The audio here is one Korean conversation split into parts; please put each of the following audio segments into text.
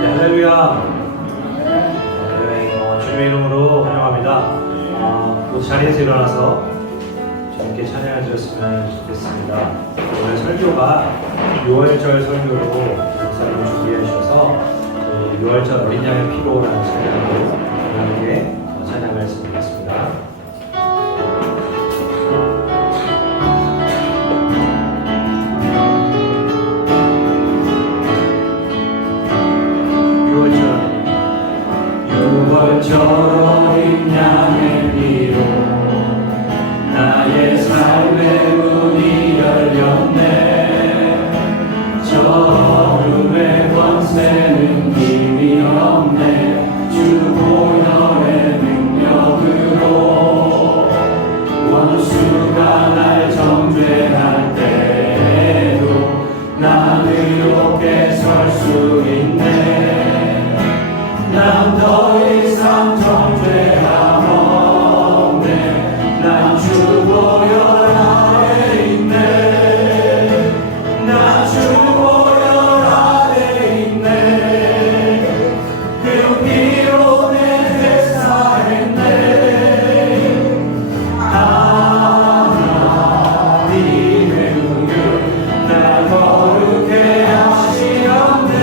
할렐루야. 주님의 이름으로 환영합니다. 그 자리에서 일어나서 주님께 찬양을 드렸으면 좋겠습니다. 오늘 설교가 6월절 설교로 목사님 준비해 주셔서 6월절 어린 양의 피로라는 찬양으로 여러분에게 찬양 말씀드리겠습니다. 저 어린 양의 피로 나의 삶의 문이 열렸네. 저 어둠의 권세는 힘이 없네. 주 보혈의 능력으로 원수가 날 정죄할 때에도 난 의롭게 설 수 있네. 난 더 이상 정죄함 없네. 난 주 보혈 아래 있네. 난 주 보혈 아래 있네. 그 피로 내 회사했네. 하나님의 능력 날 거룩해 하시었네.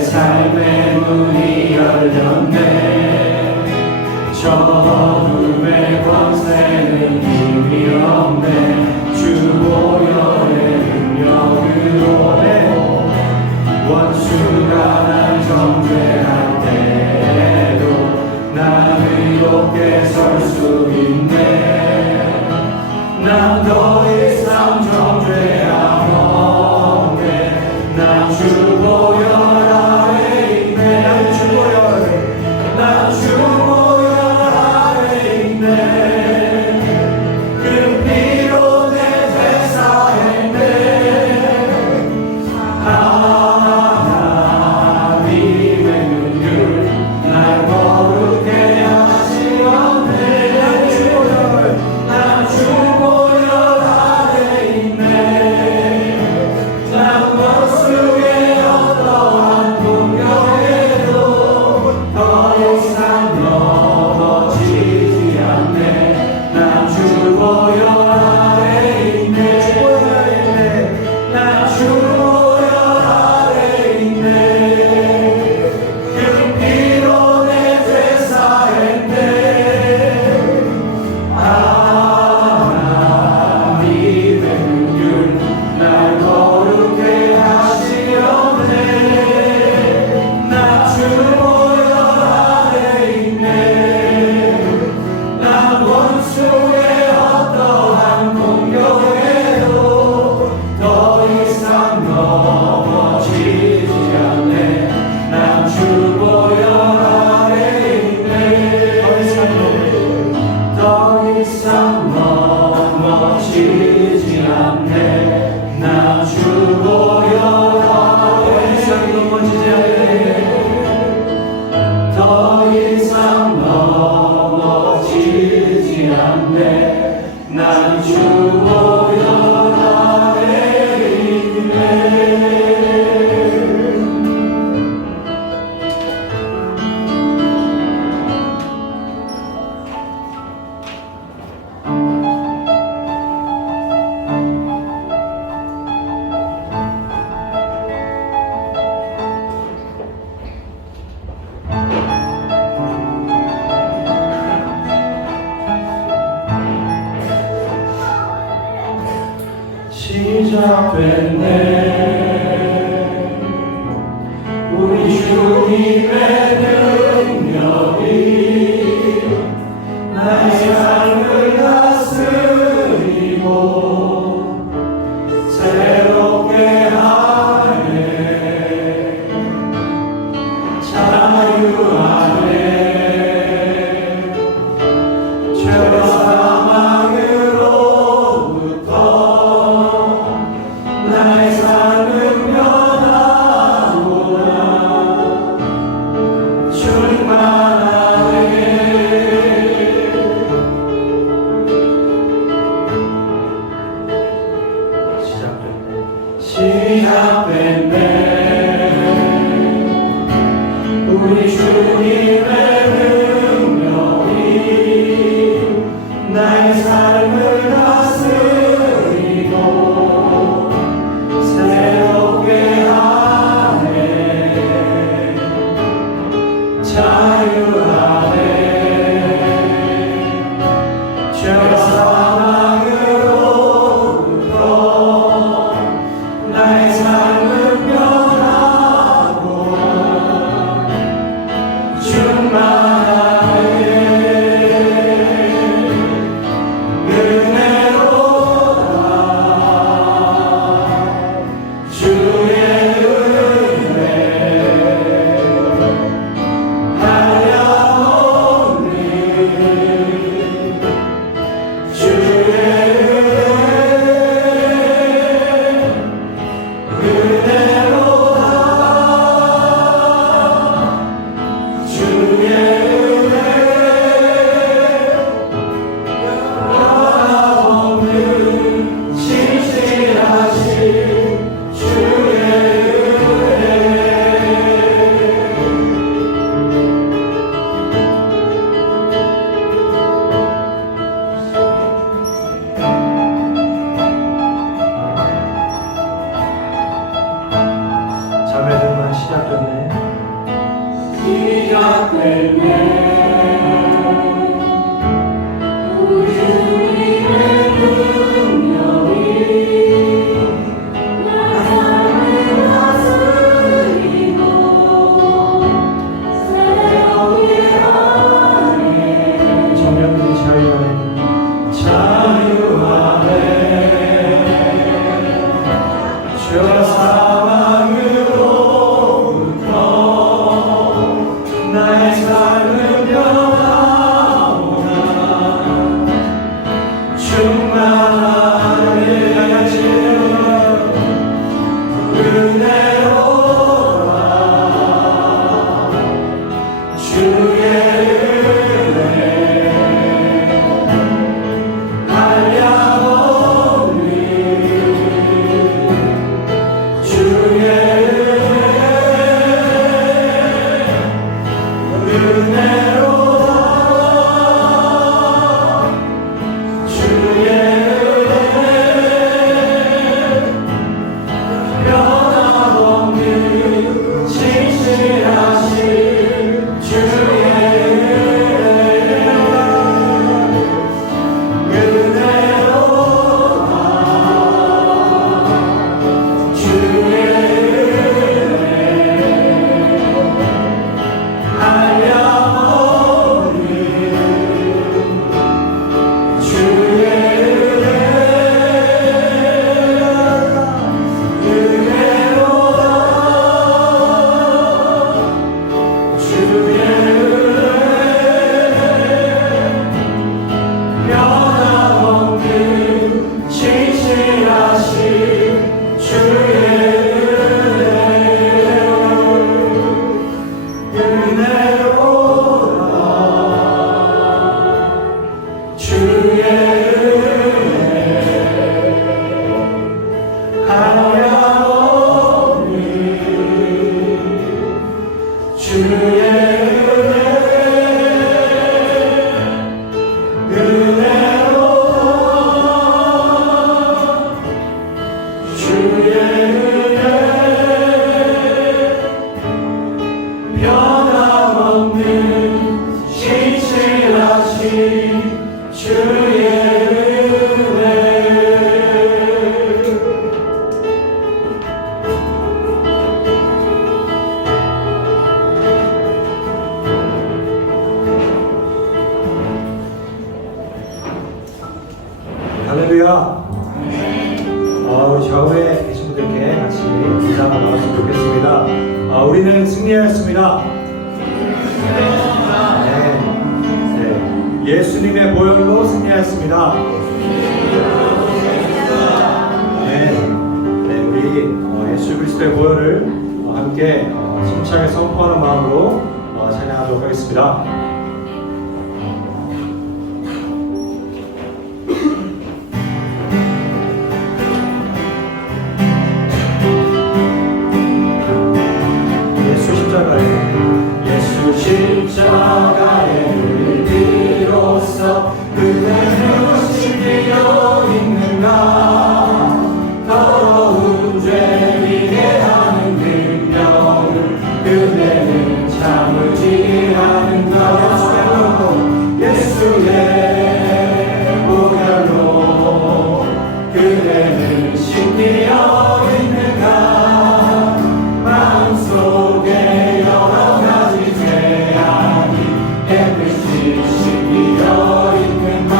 삶의 문이 열렸네. 저 어둠의 권세는 힘이 없네. 주 보혈의 능력으로 원수가 날 정죄할 때에도 난 의롭게 설 수 있네. 난 더 이상 정죄함 없네. 난 주 보혈 시작됐네. 우리 주님의 능력이 나의 삶을 다스리고 새롭게 하네. 자유 안에 시작됐네. 시작됐네. 우리 주님의 능력이 나 삶을 다스리고 새롭게 하네. 청년들이 자유하네. 저 사망으로부터 나의 삶을 변화오나 충만하네. 은혜로라 주의 은혜 한량없니 주의 은혜로다 주의 변함없는 진실하신 주의 은혜로다 주의 한량없는 주의 은혜로다 주의 변함없는 진실하신 주의 은혜로다 주의 은혜 한량없니 주의 은혜로다 주의 은혜 변함없는 진실하신 주의 은혜. 할렐루야. 우리 좌우에 계신 분들께 같이 인사 한번 나눴으면 좋겠습니다. 우리는 승리하였습니다. 네. 예수님의 보혈로 승리하였습니다. 우리 예수 그리스도의 보혈을 함께 힘차게 선포하는 마음으로 찬양하도록 하겠습니다. 예수 십자가에 우리 비로소 그대로 심기어 있는가. 더러운 죄 위에 하는 능력을 그대는 참을지 않는가. 예수의 보혈로 그대는 심기어 있는가. 마음속에 여러 가지 죄악이 깨끗이 심기어 있는가.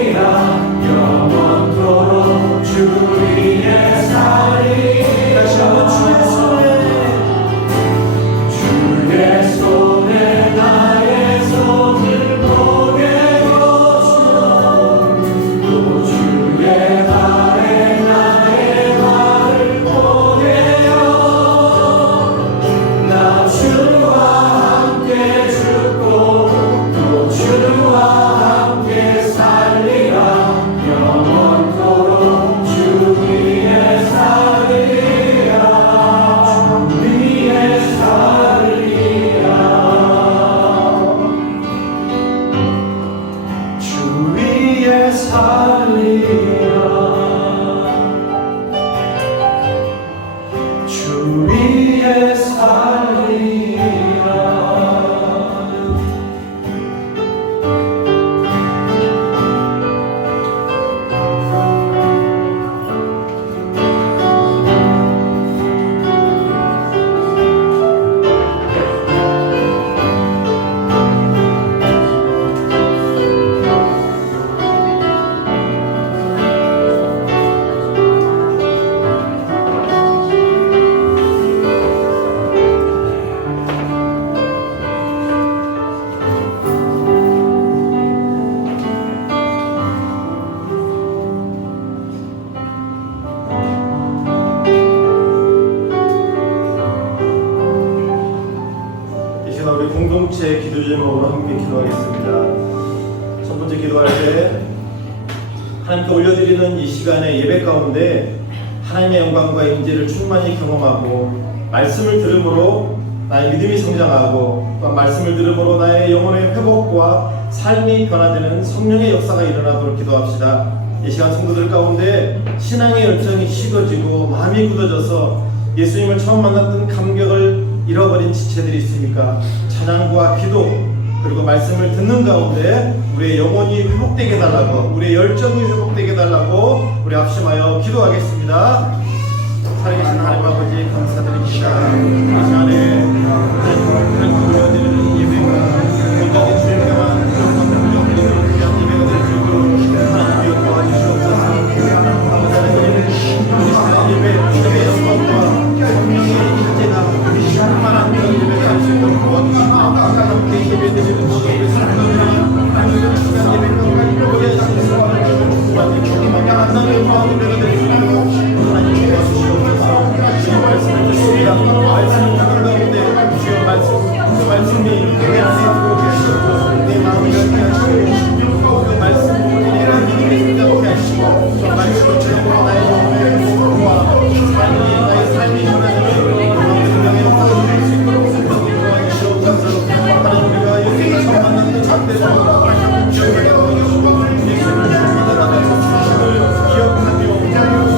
살리라 영원토록 주 위에 살리라 다시 한번 주의 손에 나의 손을 보내요 또 주의 발에 나의 발을 보내요 나 주와 함께 죽고 또 주와 함께 살리라 영원토록 주 위에 살리라 주 위에 살리라 주 위에 살리라 주 위에 살리라 이 시간 우리 공동체 기도 제목으로 함께 기도하겠습니다. 첫 번째 기도할 때 하나님께 올려드리는 이 시간의 예배 가운데 하나님의 영광과 임재를 충만히 경험하고 말씀을 들음으로 나의 믿음이 성장하고 또 말씀을 들음으로 나의 영혼의 회복과 삶이 변화되는 성령의 역사가 일어나도록 기도합시다. 이 시간 성도들 가운데 신앙의 열정이 식어지고 마음이 굳어져서 예수님을 처음 만났던 감격을 잃어버린 지체들이 있습니까? 찬양과 기도 그리고 말씀을 듣는 가운데 우리의 영혼이 회복되게 해달라고 우리의 열정이 회복되게 해달라고 우리 합심하여 기도하겠습니다. 살아계신 하나님 아버지 감사드립니다. 이 시간에 하나님 올려드리는 예배가 온전히 주님께만 영광을 위한 예배가 될 수 있도록 하나님 도와주시옵소서. 아버지 하나님 이 시간 예배의 영광과 성령의 임재가 충만한 그런 예배가 될 수 있도록 도와주시고 함께 예배드리는 주님의 성도들이 하나님의 시간 예배가 우리의 신성을 주님 주님께 만나는 마음이 되게 될 수 있도록 하나님 도와주시옵소서. 주의 말씀을 듣습니다. 말씀을 듣는 가운데 주의 말씀이 내 안에 들어오게 하시고 내 마음을 열게 하시고 그 말씀으로 내가 믿음이 생각하게 하시고 그 말씀을 들음으로 나의 영혼의 회복과 나의 삶이 변화되는 성령의 역사가 될 수 있도록 도와주시옵소서. 하나님 우리가 예수님을 처음 만났던 그때로 기억하게 도와주시고 예수님을 믿으라는 주심을 기억하며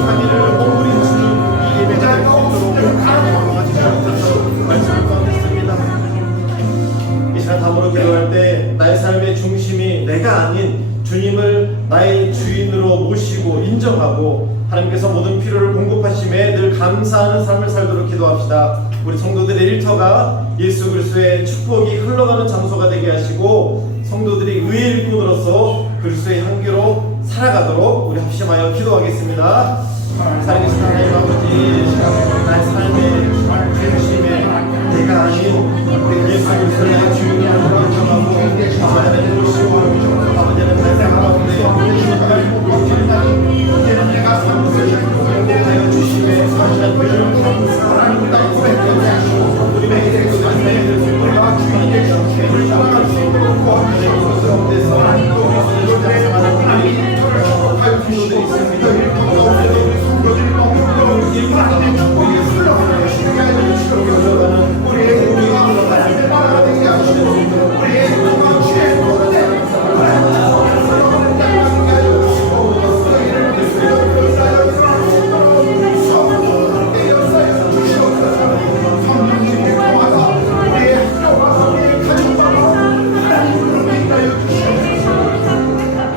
자기를 몸부림치는 이 예배가 될 수 있도록 하나님 도와주시옵소서. 말씀을 꺼냈습니다. 이 시간 다음으로 기도할 때 나의 삶의 중심이 내가 아닌 주님을 나의 주인으로 모시고 인정하고 하나님께서 모든 필요를 공급하심에 늘 감사하는 삶을 살도록 기도합시다. 우리 성도들의 일터가 예수 그리스도의 축복이 흘러가는 장소가 되게 하시고 성도들이 의의 일꾼으로서 그리스도의 향기로 살아가도록 우리 합심하여 기도하겠습니다. 살아계신 하나님 아버지 나의 삶의 중심에 내가 아닌 우리 예수 그리스도의 주인으로 인정하고 하나님을 모시고 아버지는 내 삶 가운데 내가 하여 주심에 사실은 하나님 나의 삶을 하시고 우리 매일 우리가 주인의 주님을 따라갈 수 있도록 도와주시고 그 가운데서 우리 신앙생활을 우리 성도들이 있습니다.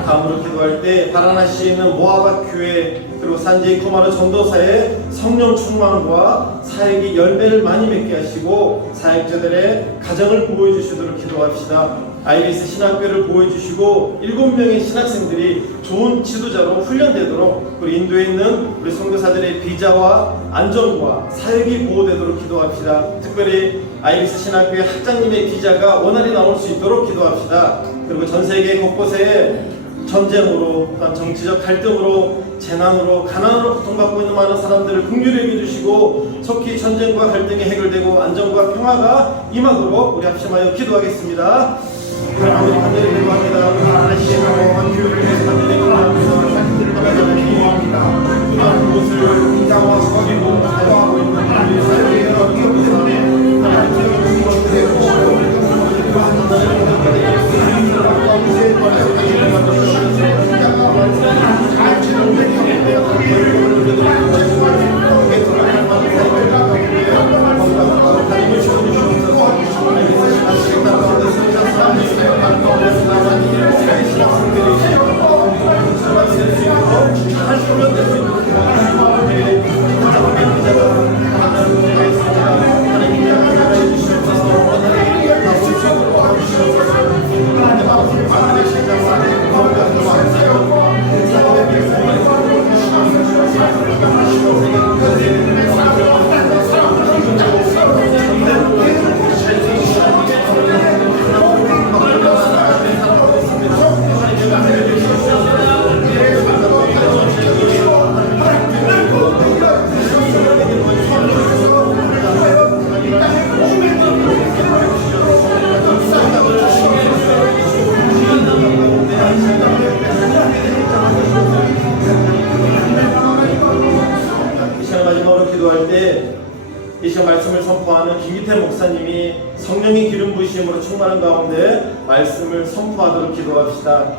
다음으로 기도할 때 바라나시에 있는 모아바 교회 그리고 산지 쿠마르 전도사의 성령 충만과 사역이 열매를 많이 맺게 하시고 사역자들의 가정을 보호해 주시도록 기도합시다. IBS 신학교를 보호해주시고 7명의 신학생들이 좋은 지도자로 훈련되도록 우리 인도에 있는 우리 선교사들의 비자와 안전과 사역이 보호되도록 기도합시다. 특별히 IBS 신학교의 학장님의 비자가 원활히 나올 수 있도록 기도합시다. 그리고 전 세계 곳곳에 전쟁으로, 또한 정치적 갈등으로, 재난으로, 가난으로 고통받고 있는 많은 사람들을 긍휼히 여겨주시고 속히 전쟁과 갈등이 해결되고 안정과 평화가 임하도록 우리 합심하여 기도하겠습니다. 하나님 간절히 기도합니다. 하나님의 강한 교회를 위해서 간절히 기도합니다. 하나님을 기도합니다. 많은 곳을 인자와 섬기고 사용하고 있는 우리 사회의 여러분 때문에 하나님의 것들에 보시고 이 시간 말씀을 선포하는 김기태 목사님이 성령의 기름 부으심으로 충만한 가운데 말씀을 선포하도록 기도합시다.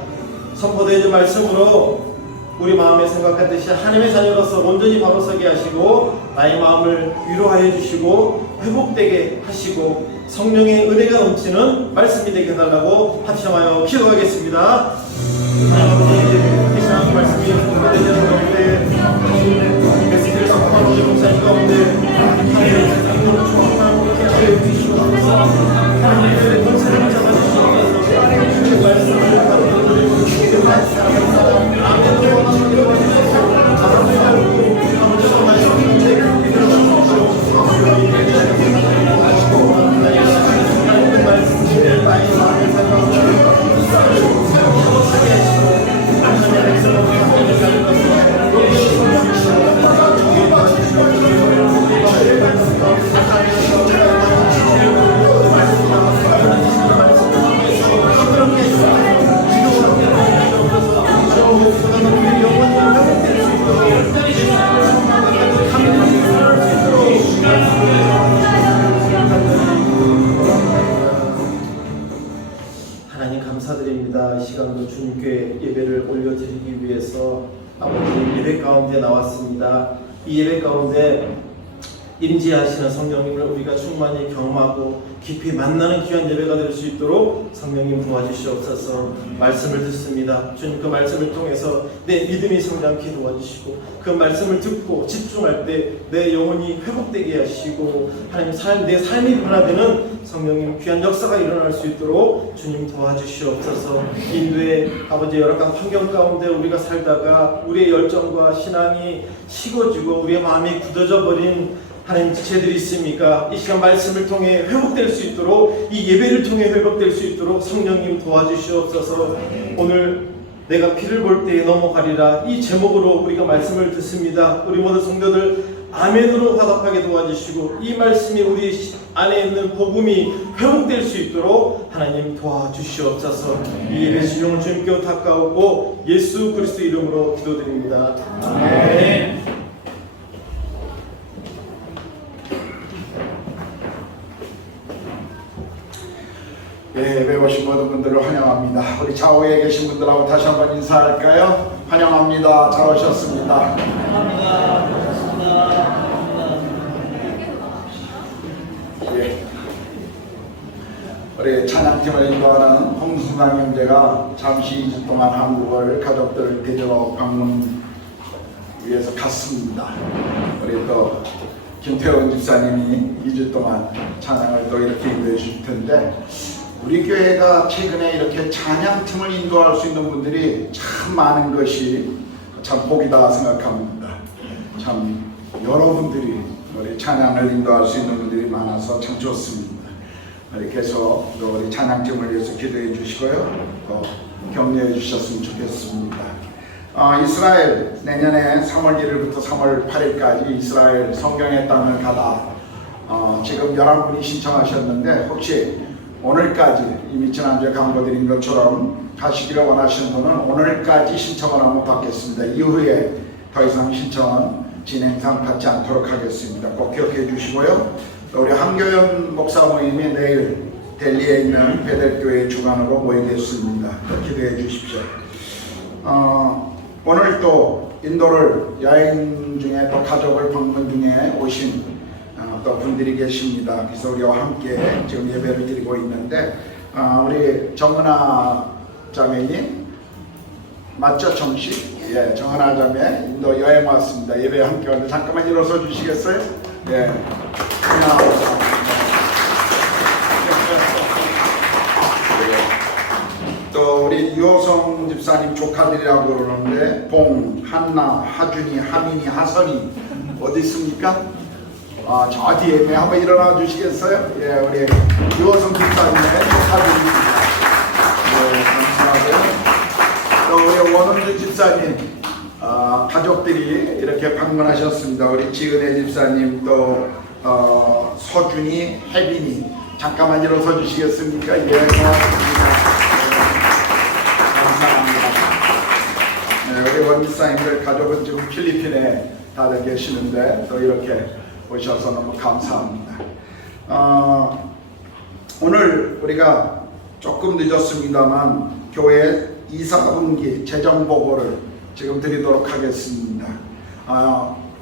선포되어진 말씀으로 우리 마음에 생각했듯이 하나님의 자녀로서 온전히 바로 서게 하시고 나의 마음을 위로하여 주시고 회복되게 하시고 성령의 은혜가 넘치는 말씀이 되게 해달라고 합심하여 기도하겠습니다. 하나님, 이 시간 말씀이 선포되어진 가운데 메시지를 선포하는 우리 목사님 가운데 하나님의 세상으로 충만하고 개척해 주시옵소서. 하나님의 권세를 잡아주시옵소서. 주의 말씀을 받아들이고 주의 말씀을 사랑하는 아멘으로 기도하시옵소서. 아버지와 말씀을 제게 들어주시옵소서. 하나님의 말씀을 나의 마음에 살아가고 하게 하시고 하나님의 백성을 하나님의 살는 것을 용기를 하나님 감사드립니다. 이 시간도 주님께 예배를 올려드리기 위해서 아버지 예배 가운데 나왔습니다. 이 예배 가운데 임재하시는 성령님을 우리가 충만히 경험하고 깊이 만나는 귀한 예배가 될 수 있도록 성령님 도와주시옵소서. 말씀을 듣습니다. 주님 그 말씀을 통해서 내 믿음이 성장케 도와주시고 그 말씀을 듣고 집중할 때 내 영혼이 회복되게 하시고 하나님 내 삶이 변화되는 성령님 귀한 역사가 일어날 수 있도록 주님 도와주시옵소서. 인도의 아버지 열악한 환경 가운데 우리가 살다가 우리의 열정과 신앙이 식어지고 우리의 마음이 굳어져 버린 하나님 지체들이 있습니까? 이 시간 말씀을 통해 회복될 수 있도록 이 예배를 통해 회복될 수 있도록 성령님 도와주시옵소서. 오늘 내가 피를 볼 때에 넘어가리라 이 제목으로 우리가 말씀을 듣습니다. 우리 모든 성도들 아멘으로 화답하게 도와주시고 이 말씀이 우리 안에 있는 복음이 회복될 수 있도록 하나님 도와주시옵소서. 이 예배 수용을 주님께 탁하오고 예수 그리스도 이름으로 기도드립니다. 아멘. 예배 오신 모든 분들을 환영합니다. 우리 좌우에 계신 분들하고 다시 한번 인사할까요? 환영합니다. 잘 오셨습니다. 예. 우리 찬양팀을 인도하는 홍순상 형제가 잠시 2주 동안 한국을 가족들을 데리러 방문 위해서 갔습니다. 우리 또 김태원 집사님이 2주 동안 찬양을 또 이렇게 인도해 주실 텐데 우리 교회가 최근에 이렇게 찬양팀을 인도할 수 있는 분들이 참 많은 것이 참 복이다 생각합니다. 참 여러분들이 우리 찬양을 인도할 수 있는 분들이 많아서 참 좋습니다. 이렇게 해서 우리 찬양팀을 위해서 기도해 주시고요. 또 격려해 주셨으면 좋겠습니다. 이스라엘 내년에 3월 1일부터 3월 8일까지 이스라엘 성경의 땅을 가다 지금 11분이 신청하셨는데 혹시 오늘까지 이미 지난주에 광고드린 것처럼 가시기를 원하시는 분은 오늘까지 신청을 한번 받겠습니다. 이후에 더 이상 신청은 진행상 받지 않도록 하겠습니다. 꼭 기억해 주시고요. 우리 한교연 목사 모임이 내일 델리에 있는 베델교회 주관으로 모이겠습니다. 기도해 주십시오. 오늘 또 인도를 여행 중에 또 가족을 방문 중에 오신 또 분들이 계십니다. 그래서 우리와 함께 지금 예배를 드리고 있는데 우리 정은아 자매님 맞죠? 정식? 예, 정은아 자매 인도 여행 왔습니다. 예배에 함께 왔는데 잠깐만 일어서 주시겠어요? 예. 또 우리 유호성 집사님 조카들이라고 그러는데 봉, 한나, 하준이, 하민이, 하선이 어디 있습니까? 저 뒤에 한번 일어나 주시겠어요? 예, 우리 유호성 집사님의 조카들입니다. 네, 감사하고요. 또 우리 원원주 집사님 가족들이 이렇게 방문하셨습니다. 우리 지은혜 집사님 또 서준이, 혜빈이 잠깐만 일어서 주시겠습니까? 예, 고맙습니다. 감사합니다. 네, 우리 원 집사님들 가족은 지금 필리핀에 다들 계시는데 또 이렇게 오셔서 너무 감사합니다. 오늘 우리가 조금 늦었습니다만 교회 이사분기 재정보고를 지금 드리도록 하겠습니다.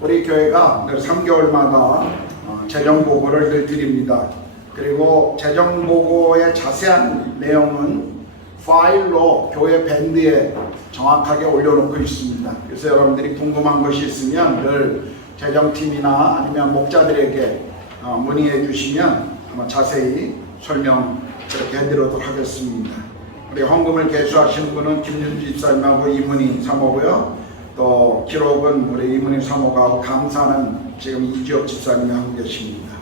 우리 교회가 늘 3개월마다 재정보고를 늘 드립니다. 그리고 재정보고의 자세한 내용은 파일로 교회 밴드에 정확하게 올려놓고 있습니다. 그래서 여러분들이 궁금한 것이 있으면 늘 재정팀이나 아니면 목자들에게 문의해 주시면 아마 자세히 설명 그렇게 해드리도록 하겠습니다. 우리 헌금을 개수하시는 분은 김윤주 집사님하고 이문희 사모고요. 또 기록은 우리 이문희 사모가 감사는 지금 이지혁 집사님이 하고 계십니다.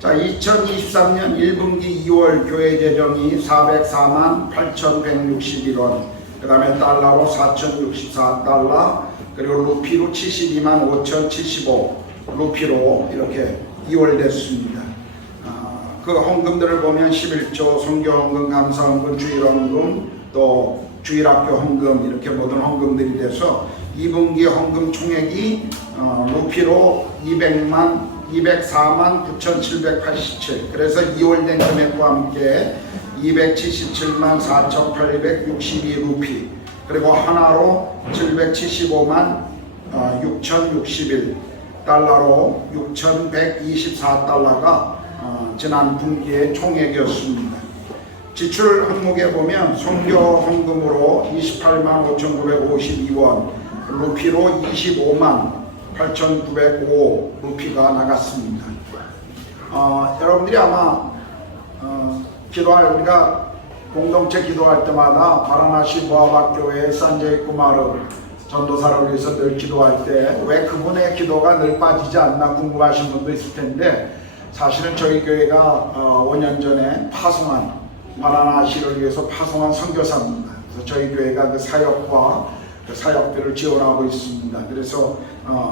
자, 2023년 1분기 2월 교회 재정이 404만 8,161원, 그 다음에 달러로 4,064달러, 그리고 루피로 72만 5,075 루피로 이렇게 2월 됐습니다. 그 헌금들을 보면 11조, 선교헌금, 감사헌금, 주일헌금, 또 주일학교 헌금 이렇게 모든 헌금들이 돼서 2분기 헌금 총액이 루피로 204만 9,787, 그래서 2월 된 금액과 함께 277만 4,862 루피, 그리고 하나로 775만 6,061 달러로 6,124달러가 지난 분기의 총액이었습니다. 지출 항목에 보면 선교 헌금으로 28만 5,952원, 루피로 25만 8,905 루피가 나갔습니다. 여러분들이 아마 기도할 우리가 공동체 기도할 때마다 바라나시 모아박교회 산제이 쿠마르 전도사를 위해서 늘 기도할 때 왜 그분의 기도가 늘 빠지지 않나 궁금하신 분도 있을 텐데, 사실은 저희 교회가 5년 전에 파송한 바라나시를 위해서 파송한 선교사입니다. 그래서 저희 교회가 그 사역과 그 사역비를 지원하고 있습니다. 그래서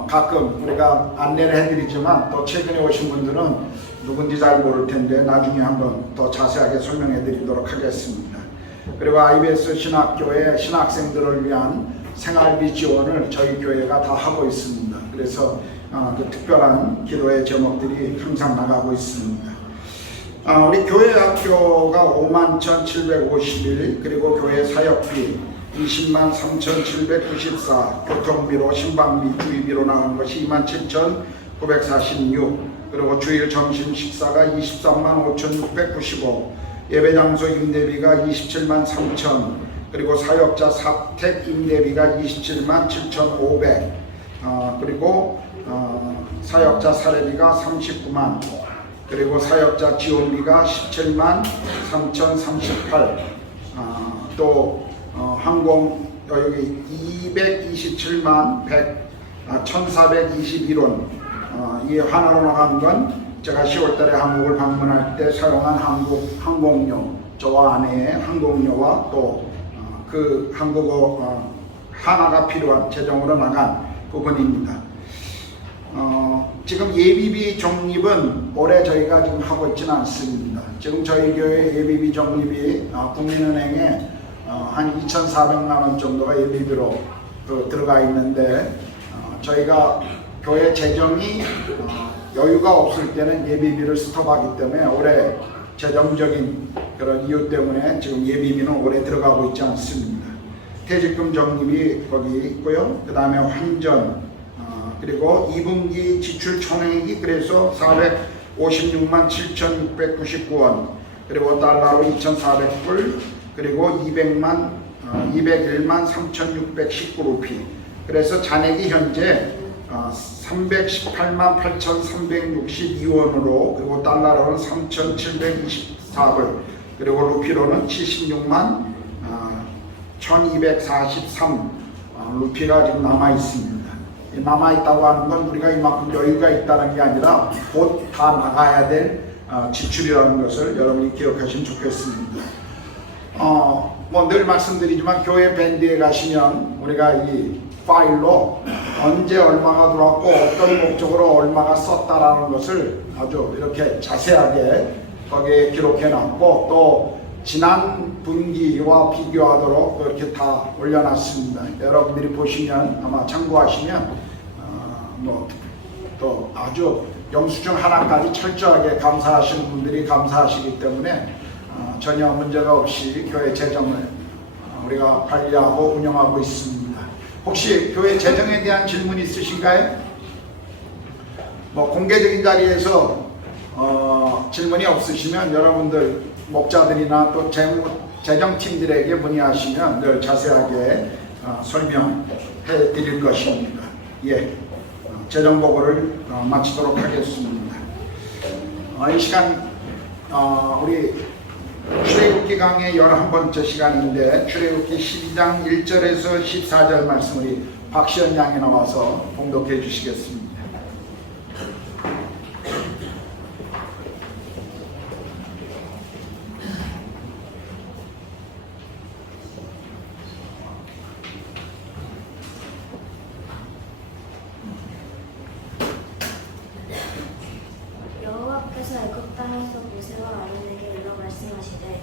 가끔 우리가 안내를 해드리지만 또 최근에 오신 분들은 누군지 잘 모를 텐데 나중에 한번 더 자세하게 설명해 드리도록 하겠습니다. 그리고 IBS 신학교의 신학생들을 위한 생활비 지원을 저희 교회가 다 하고 있습니다. 그래서 그 특별한 기도의 제목들이 항상 나가고 있습니다. 우리 교회 학교가 51,751, 그리고 교회 사역비 20만 3,794, 교통비로 신방비 주의비로 나간 것이 27,946, 그리고 주일 점심 식사가 23만 5,695, 예배장소 임대비가 27만 3천, 그리고 사역자 사택 임대비가 27만 7,500, 그리고 사역자 사례비가 39만, 그리고 사역자 지원비가 17만 3,038. 또 항공 여기 227만 1,421원. 이 하나로 나간 건 제가 10월달에 한국을 방문할 때 사용한 항공료, 저와 아내의 항공료와 또 그 한국어 하나가 필요한 재정으로 나간 부분입니다. 지금 예비비 적립은 올해 저희가 지금 하고 있지는 않습니다. 지금 저희 교회 예비비 적립이 국민은행에 한 2,400만 원 정도가 예비비로 들어가 있는데 저희가 교회 재정이 여유가 없을 때는 예비비를 스톱하기 때문에 올해 재정적인 그런 이유 때문에 지금 예비비는 올해 들어가고 있지 않습니다. 퇴직금 적립이 거기 있고요. 그 다음에 환전, 그리고 2분기 지출 총액이 그래서 456만 7,699원, 그리고 달러로 2,400불, 그리고 201만 3,619루피. 그래서 잔액이 현재 318만 8,362원으로, 그리고 달러로는 3,724불, 그리고 루피로는 76만 1,243 루피가 지금 남아 있습니다. 남아 있다고 하는 건 우리가 이만큼 여유가 있다는 게 아니라 곧 다 나가야 될 지출이라는 것을 여러분이 기억하시면 좋겠습니다. 뭐 늘 말씀드리지만 교회 밴드에 가시면 우리가 이 파일로 언제 얼마가 들어왔고 어떤 목적으로 얼마가 썼다라는 것을 아주 이렇게 자세하게 거기에 기록해 놨고 또 지난 분기와 비교하도록 이렇게 다 올려놨습니다. 여러분들이 보시면 아마 참고하시면 뭐 또 아주 영수증 하나까지 철저하게 감사하시는 분들이 감사하시기 때문에 전혀 문제가 없이 교회 재정을 우리가 관리하고 운영하고 있습니다. 혹시 교회 재정에 대한 질문 있으신가요? 뭐 공개적인 자리에서 질문이 없으시면 여러분들 목자들이나 또 재정팀들에게 문의하시면 늘 자세하게 설명해 드릴 것입니다. 예, 재정 보고를 마치도록 하겠습니다. 이 시간 우리 출애굽기 강의 11번째 시간인데 출애굽기 12장 1절에서 14절 말씀 우리 박시연 양이 나와서 봉독해 주시겠습니다. 여호와께서 애굽 땅에서 모세와 아론에게 일러 말씀하시되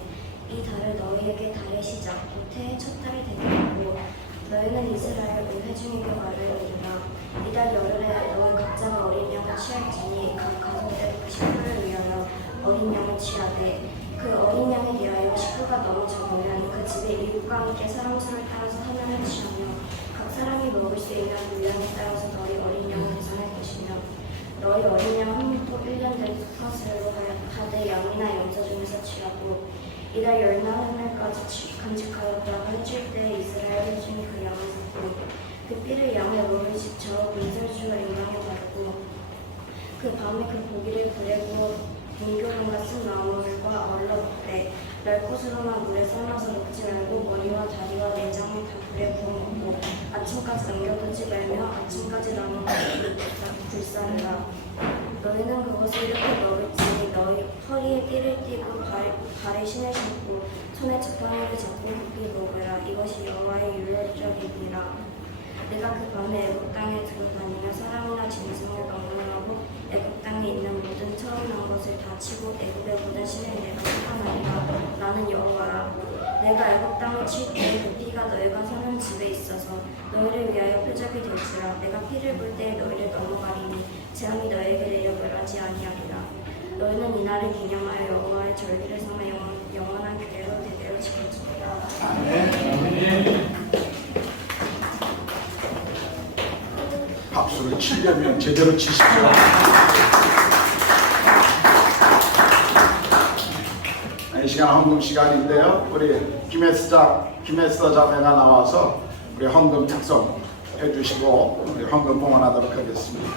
이 달을 너희에게 달의 시작 곧 해의 첫 달이 되게 하고 너희는 이스라엘 온 회중에게 말하리라. 이달 열흘에 너희 각자가 어린 양을 취할지니 각 가족대 그 식구를 위하여 어린 양을 취하되 그 어린 양에 대하여 식구가 너무 적으면 그 집의 이웃과 함께 사람 수를 따라서 하나를 취하며 각 사람이 먹을 수 있는 분량에 따라서 너희 어린 양을 계산할 것이며 너희 어린 양 한 몫도 1년 된 것으로 하되 양이나 염소 중에서 취하고 이달 열나흘까지 간직하였다가 해칠 때 이스라엘 회중이 그 양을 샀고 그 삐를 양의 몸을 지쳐 문설주가 인방에 바르고 그 밤에 그 고기를 불에 구워 분교물과 쓴 나물과 얼럭대 멸꽃으로만 물에 삶아서 먹지 말고 머리와 다리와 내장을 다 불에 구워 먹고 아침까지 남겨두지 말며 아침까지 남은 불사르라. 너희는 그것을 이렇게 먹을지니 너희 허리에 띠를 띠고 발에 신을 신고 손에 지팡이를 잡고 급히 먹으라. 이것이 여호와의 율법이니라. 내가 그 밤에 애굽 땅에 들어다니며 사람이나 짐승을 막론하고 애굽 땅에 있는 모든 처음 난 것을 다 치고 애굽의 모든 신을 내가 쫓아나리라. 나는 여호와라. 내가 애굽 땅을 칠 때 그 피가 너희가 사는 집에 있어서 너희를 위하여 표적이 될지라. 내가 피를 볼 때 너희를 넘어가리니 재앙이 너희에게 내려 멸하지 아니하리라. 너희는 이날을 기념하여 여호와의 절기를 삼아 영원한 규례로 대대로 지킬지니라. 아멘. 박수를 치려면 제대로 치십시오. 이 시간 헌금 시간인데요. 우리 김혜서 자매가 나와서 우리 헌금 작성해 주시고 우리 헌금 봉헌하도록 하겠습니다.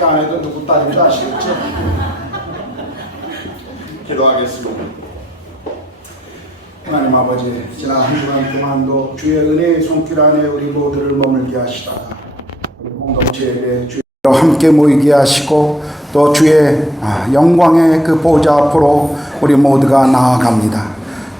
소개 안 해도 누구 딸인지 아시겠죠? 기도하겠습니다. 하나님 아버지, 지난 한 주간 동안도 주의 은혜의 손길 안에 우리 모두를 머물게 하시다가 우리 공동체 예배 주여 함께 모이게 하시고 또 주의 영광의 그 보좌 앞으로 우리 모두가 나아갑니다.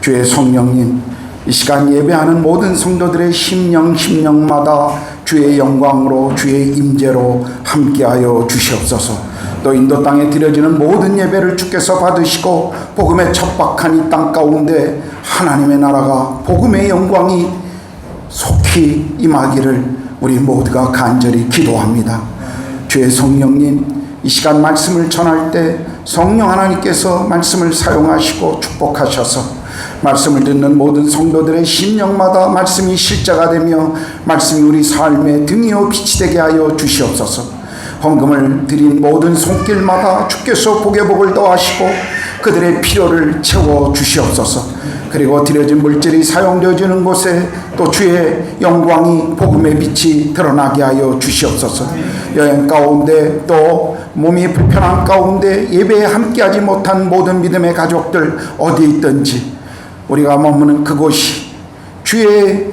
주의 성령님, 이 시간 예배하는 모든 성도들의 심령마다 주의 영광으로 주의 임재로 함께하여 주시옵소서. 또 인도 땅에 드려지는 모든 예배를 주께서 받으시고 복음의 척박한 이 땅 가운데 하나님의 나라가 복음의 영광이 속히 임하기를 우리 모두가 간절히 기도합니다. 주의 성령님, 이 시간 말씀을 전할 때 성령 하나님께서 말씀을 사용하시고 축복하셔서 말씀을 듣는 모든 성도들의 심령마다 말씀이 실제가 되며 말씀이 우리 삶의 등이요 빛이 되게 하여 주시옵소서. 헌금을 드린 모든 손길마다 주께서 복의 복을 더하시고 그들의 필요를 채워 주시옵소서. 그리고 드려진 물질이 사용되어지는 곳에 또 주의 영광이 복음의 빛이 드러나게 하여 주시옵소서. 여행 가운데 또 몸이 불편한 가운데 예배에 함께하지 못한 모든 믿음의 가족들 어디에 있든지 우리가 머무는 그곳이 주의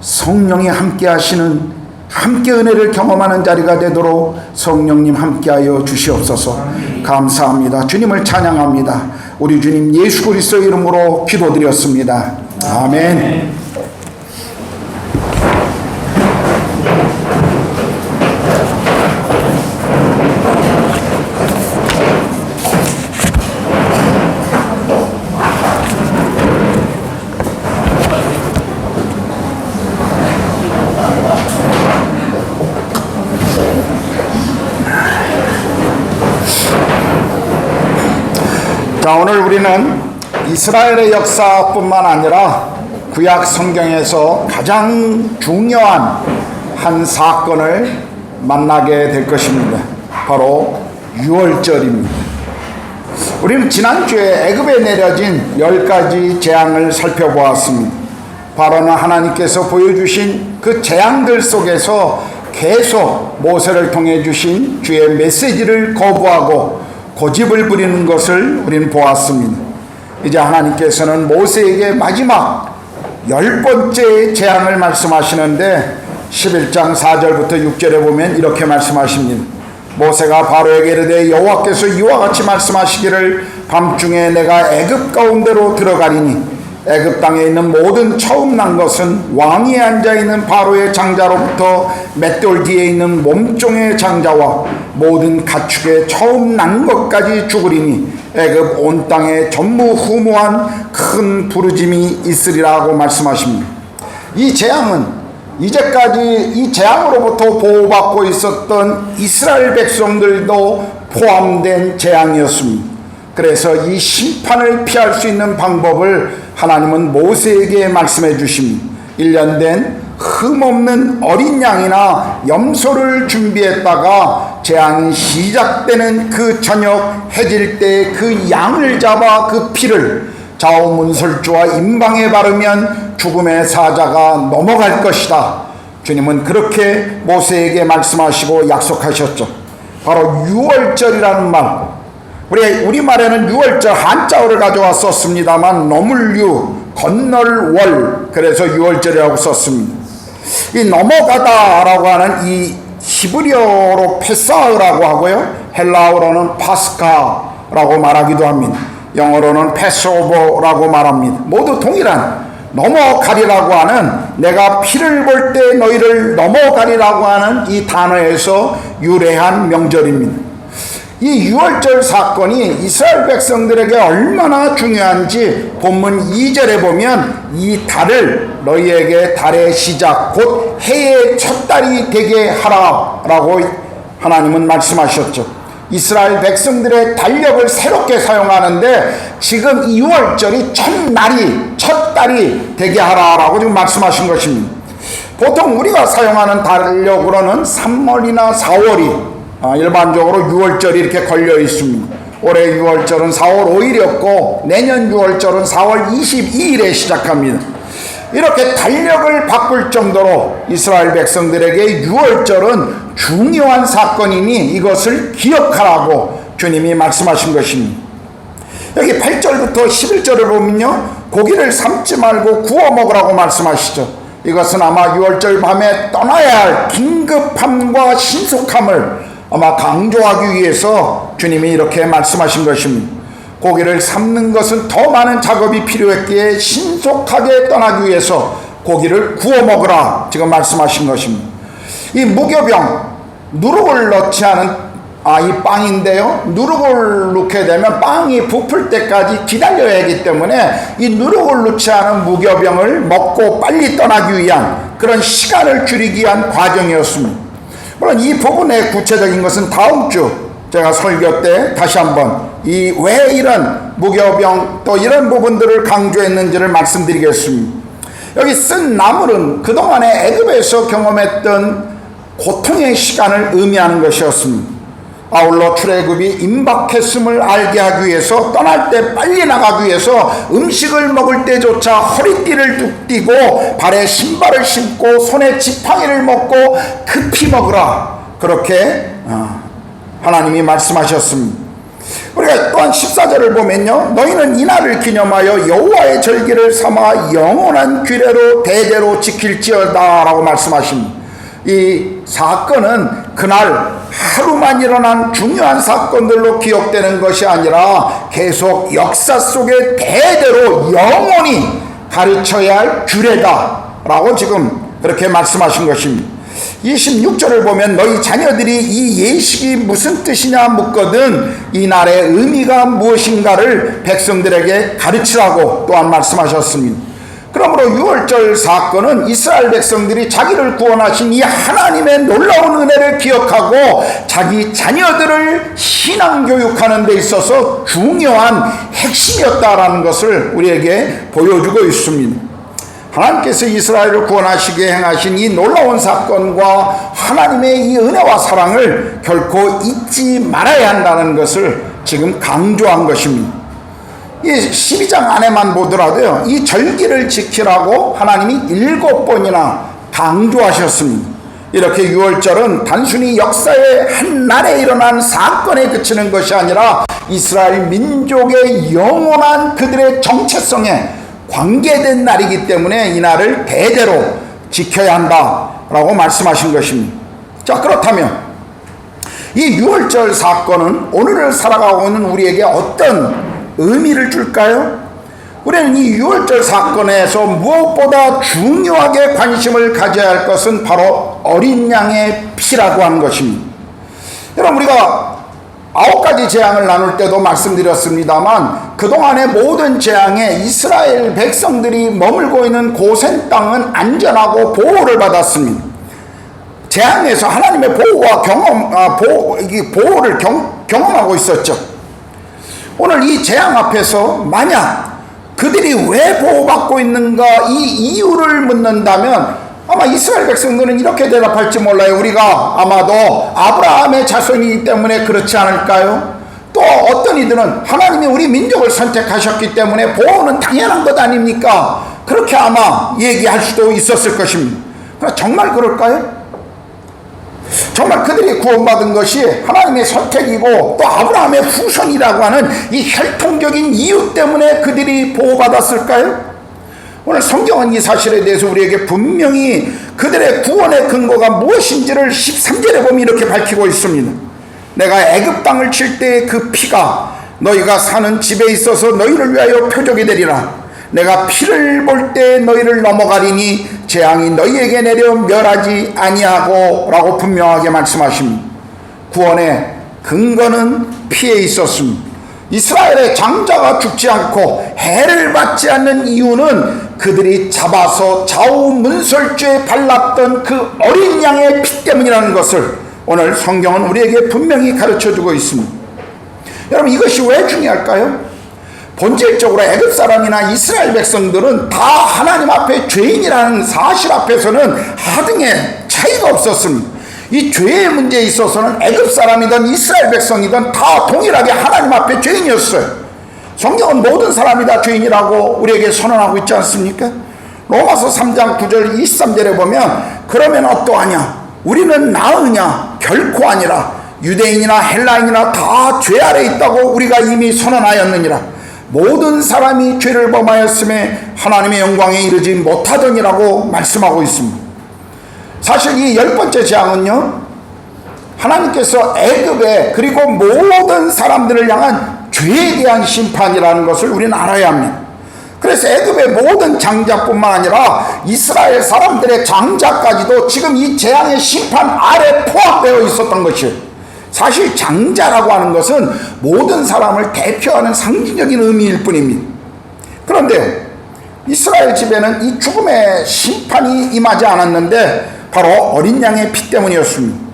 성령이 함께하시는 함께 은혜를 경험하는 자리가 되도록 성령님 함께하여 주시옵소서. 감사합니다. 주님을 찬양합니다. 우리 주님 예수 그리스도의 이름으로 기도드렸습니다. 아멘. 자, 오늘 우리는 이스라엘의 역사뿐만 아니라 구약 성경에서 가장 중요한 한 사건을 만나게 될 것입니다. 바로 유월절입니다. 우리는 지난주에 애굽에 내려진 10가지 재앙을 살펴보았습니다. 바로는 하나님께서 보여주신 그 재앙들 속에서 계속 모세를 통해 주신 주의 메시지를 거부하고 고집을 부리는 것을 우리는 보았습니다. 이제 하나님께서는 모세에게 마지막 10번째 재앙을 말씀하시는데 11장 4절부터 6절에 보면 이렇게 말씀하십니다. 모세가 바로에게 이르되 여호와께서 이와 같이 말씀하시기를 밤중에 내가 애굽 가운데로 들어가리니 애굽 땅에 있는 모든 처음 난 것은 왕위에 앉아있는 바로의 장자로부터 맷돌 뒤에 있는 몸종의 장자와 모든 가축의 처음 난 것까지 죽으리니 애굽 온 땅에 전무후무한 큰 부르짐이 있으리라고 말씀하십니다. 이 재앙은 이제까지 이 재앙으로부터 보호받고 있었던 이스라엘 백성들도 포함된 재앙이었습니다. 그래서 이 심판을 피할 수 있는 방법을 하나님은 모세에게 말씀해 주십니다. 1년 된 흠없는 어린 양이나 염소를 준비했다가 재앙이 시작되는 그 저녁 해질 때 그 양을 잡아 그 피를 좌우문설주와 임방에 바르면 죽음의 사자가 넘어갈 것이다. 주님은 그렇게 모세에게 말씀하시고 약속하셨죠. 바로 유월절이라는 말, 우리말에는 유월절 한자어를 가져와 썼습니다만 너물유, 건널 월, 그래서 유월절이라고 썼습니다. 이 넘어가다라고 하는 이 히브리어로 페사흐라고 하고요, 헬라어로는 파스카라고 말하기도 합니다. 영어로는 패스오버라고 말합니다. 모두 동일한 넘어가리라고 하는, 내가 피를 볼 때 너희를 넘어가리라고 하는 이 단어에서 유래한 명절입니다. 이 유월절 사건이 이스라엘 백성들에게 얼마나 중요한지 본문 2절에 보면 이 달을 너희에게 달의 시작 곧 해의 첫 달이 되게 하라 라고 하나님은 말씀하셨죠. 이스라엘 백성들의 달력을 새롭게 사용하는데 지금 이 유월절이 첫 달이 되게 하라라고 지금 말씀하신 것입니다. 보통 우리가 사용하는 달력으로는 3월이나 4월이 일반적으로 6월절이 이렇게 걸려 있습니다. 올해 6월절은 4월 5일이었고 내년 6월절은 4월 22일에 시작합니다. 이렇게 달력을 바꿀 정도로 이스라엘 백성들에게 유월절은 중요한 사건이니 이것을 기억하라고 주님이 말씀하신 것입니다. 여기 8절부터 11절을 보면요, 고기를 삶지 말고 구워 먹으라고 말씀하시죠. 이것은 아마 유월절 밤에 떠나야 할 긴급함과 신속함을 아마 강조하기 위해서 주님이 이렇게 말씀하신 것입니다. 고기를 삶는 것은 더 많은 작업이 필요했기에 신속하게 떠나기 위해서 고기를 구워 먹으라 지금 말씀하신 것입니다. 이 무교병, 누룩을 넣지 않은 이 빵인데요, 누룩을 넣게 되면 빵이 부풀 때까지 기다려야 하기 때문에 이 누룩을 넣지 않은 무교병을 먹고 빨리 떠나기 위한 그런 시간을 줄이기 위한 과정이었습니다. 물론 이 부분의 구체적인 것은 다음 주 제가 설교 때 다시 한번 이 왜 이런 무교병 또 이런 부분들을 강조했는지를 말씀드리겠습니다. 여기 쓴 나물은 그동안에 애굽에서 경험했던 고통의 시간을 의미하는 것이었습니다. 아울러 출애굽이 임박했음을 알게 하기 위해서, 떠날 때 빨리 나가기 위해서 음식을 먹을 때조차 허리띠를 띠고 발에 신발을 신고 손에 지팡이를 먹고 급히 먹으라, 그렇게 하나님이 말씀하셨습니다. 우리가 또한 14절을 보면요, 너희는 이날을 기념하여 여호와의 절기를 삼아 영원한 규례로 대대로 지킬지어다 라고 말씀하십니다. 이 사건은 그날 하루만 일어난 중요한 사건들로 기억되는 것이 아니라 계속 역사 속에 대대로 영원히 가르쳐야 할 규례다 라고 지금 그렇게 말씀하신 것입니다. 26절을 보면 너희 자녀들이 이 예식이 무슨 뜻이냐 묻거든 이 날의 의미가 무엇인가를 백성들에게 가르치라고 또한 말씀하셨습니다. 그러므로 유월절 사건은 이스라엘 백성들이 자기를 구원하신 이 하나님의 놀라운 은혜를 기억하고 자기 자녀들을 신앙교육하는 데 있어서 중요한 핵심이었다라는 것을 우리에게 보여주고 있습니다. 하나님께서 이스라엘을 구원하시게 행하신 이 놀라운 사건과 하나님의 이 은혜와 사랑을 결코 잊지 말아야 한다는 것을 지금 강조한 것입니다. 이 12장 안에만 보더라도요, 이 절기를 지키라고 하나님이 7번이나 강조하셨습니다. 이렇게 유월절은 단순히 역사의 한 날에 일어난 사건에 그치는 것이 아니라 이스라엘 민족의 영원한 그들의 정체성에 관계된 날이기 때문에 이 날을 대대로 지켜야 한다라고 말씀하신 것입니다. 자, 그렇다면 이 유월절 사건은 오늘을 살아가고 있는 우리에게 어떤 의미를 줄까요? 우리는 이 유월절 사건에서 무엇보다 중요하게 관심을 가져야 할 것은 바로 어린 양의 피라고 하는 것입니다. 여러분, 우리가 9가지 재앙을 나눌 때도 말씀드렸습니다만 그동안의 모든 재앙에 이스라엘 백성들이 머물고 있는 고센 땅은 안전하고 보호를 받았습니다. 재앙에서 하나님의 보호와 보호를 경험하고 있었죠. 오늘 이 재앙 앞에서 만약 그들이 왜 보호받고 있는가 이 이유를 묻는다면 아마 이스라엘 백성들은 이렇게 대답할지 몰라요. 우리가 아마도 아브라함의 자손이기 때문에 그렇지 않을까요? 또 어떤 이들은 하나님이 우리 민족을 선택하셨기 때문에 보호는 당연한 것 아닙니까? 그렇게 아마 얘기할 수도 있었을 것입니다. 그러나 정말 그럴까요? 정말 그들이 구원받은 것이 하나님의 선택이고 또 아브라함의 후손이라고 하는 이 혈통적인 이유 때문에 그들이 보호받았을까요? 오늘 성경은 이 사실에 대해서 우리에게 분명히 그들의 구원의 근거가 무엇인지를 13절에 보면 이렇게 밝히고 있습니다. 내가 애굽 땅을 칠 때의 그 피가 너희가 사는 집에 있어서 너희를 위하여 표적이 되리라. 내가 피를 볼 때 너희를 넘어가리니 재앙이 너희에게 내려 멸하지 아니하고 라고 분명하게 말씀하십니다. 구원의 근거는 피에 있었습니다. 이스라엘의 장자가 죽지 않고 해를 받지 않는 이유는 그들이 잡아서 좌우 문설주에 발랐던 그 어린 양의 피 때문이라는 것을 오늘 성경은 우리에게 분명히 가르쳐주고 있습니다. 여러분, 이것이 왜 중요할까요? 본질적으로 애굽 사람이나 이스라엘 백성들은 다 하나님 앞에 죄인이라는 사실 앞에서는 하등의 차이가 없었습니다. 이 죄의 문제에 있어서는 애굽 사람이든 이스라엘 백성이든 다 동일하게 하나님 앞에 죄인이었어요. 성경은 모든 사람이 다 죄인이라고 우리에게 선언하고 있지 않습니까? 로마서 3장 9절 23절에 보면 그러면 어떠하냐? 우리는 나으냐? 결코 아니라 유대인이나 헬라인이나 다 죄 아래 있다고 우리가 이미 선언하였느니라. 모든 사람이 죄를 범하였음에 하나님의 영광에 이르지 못하더니라고 말씀하고 있습니다. 사실 이 10번째 재앙은요, 하나님께서 애굽에 그리고 모든 사람들을 향한 죄에 대한 심판이라는 것을 우리는 알아야 합니다. 그래서 애굽의 모든 장자뿐만 아니라 이스라엘 사람들의 장자까지도 지금 이 재앙의 심판 아래 포함되어 있었던 것이에요. 사실 장자라고 하는 것은 모든 사람을 대표하는 상징적인 의미일 뿐입니다. 그런데 이스라엘 집에는 이 죽음의 심판이 임하지 않았는데 바로 어린 양의 피 때문이었습니다.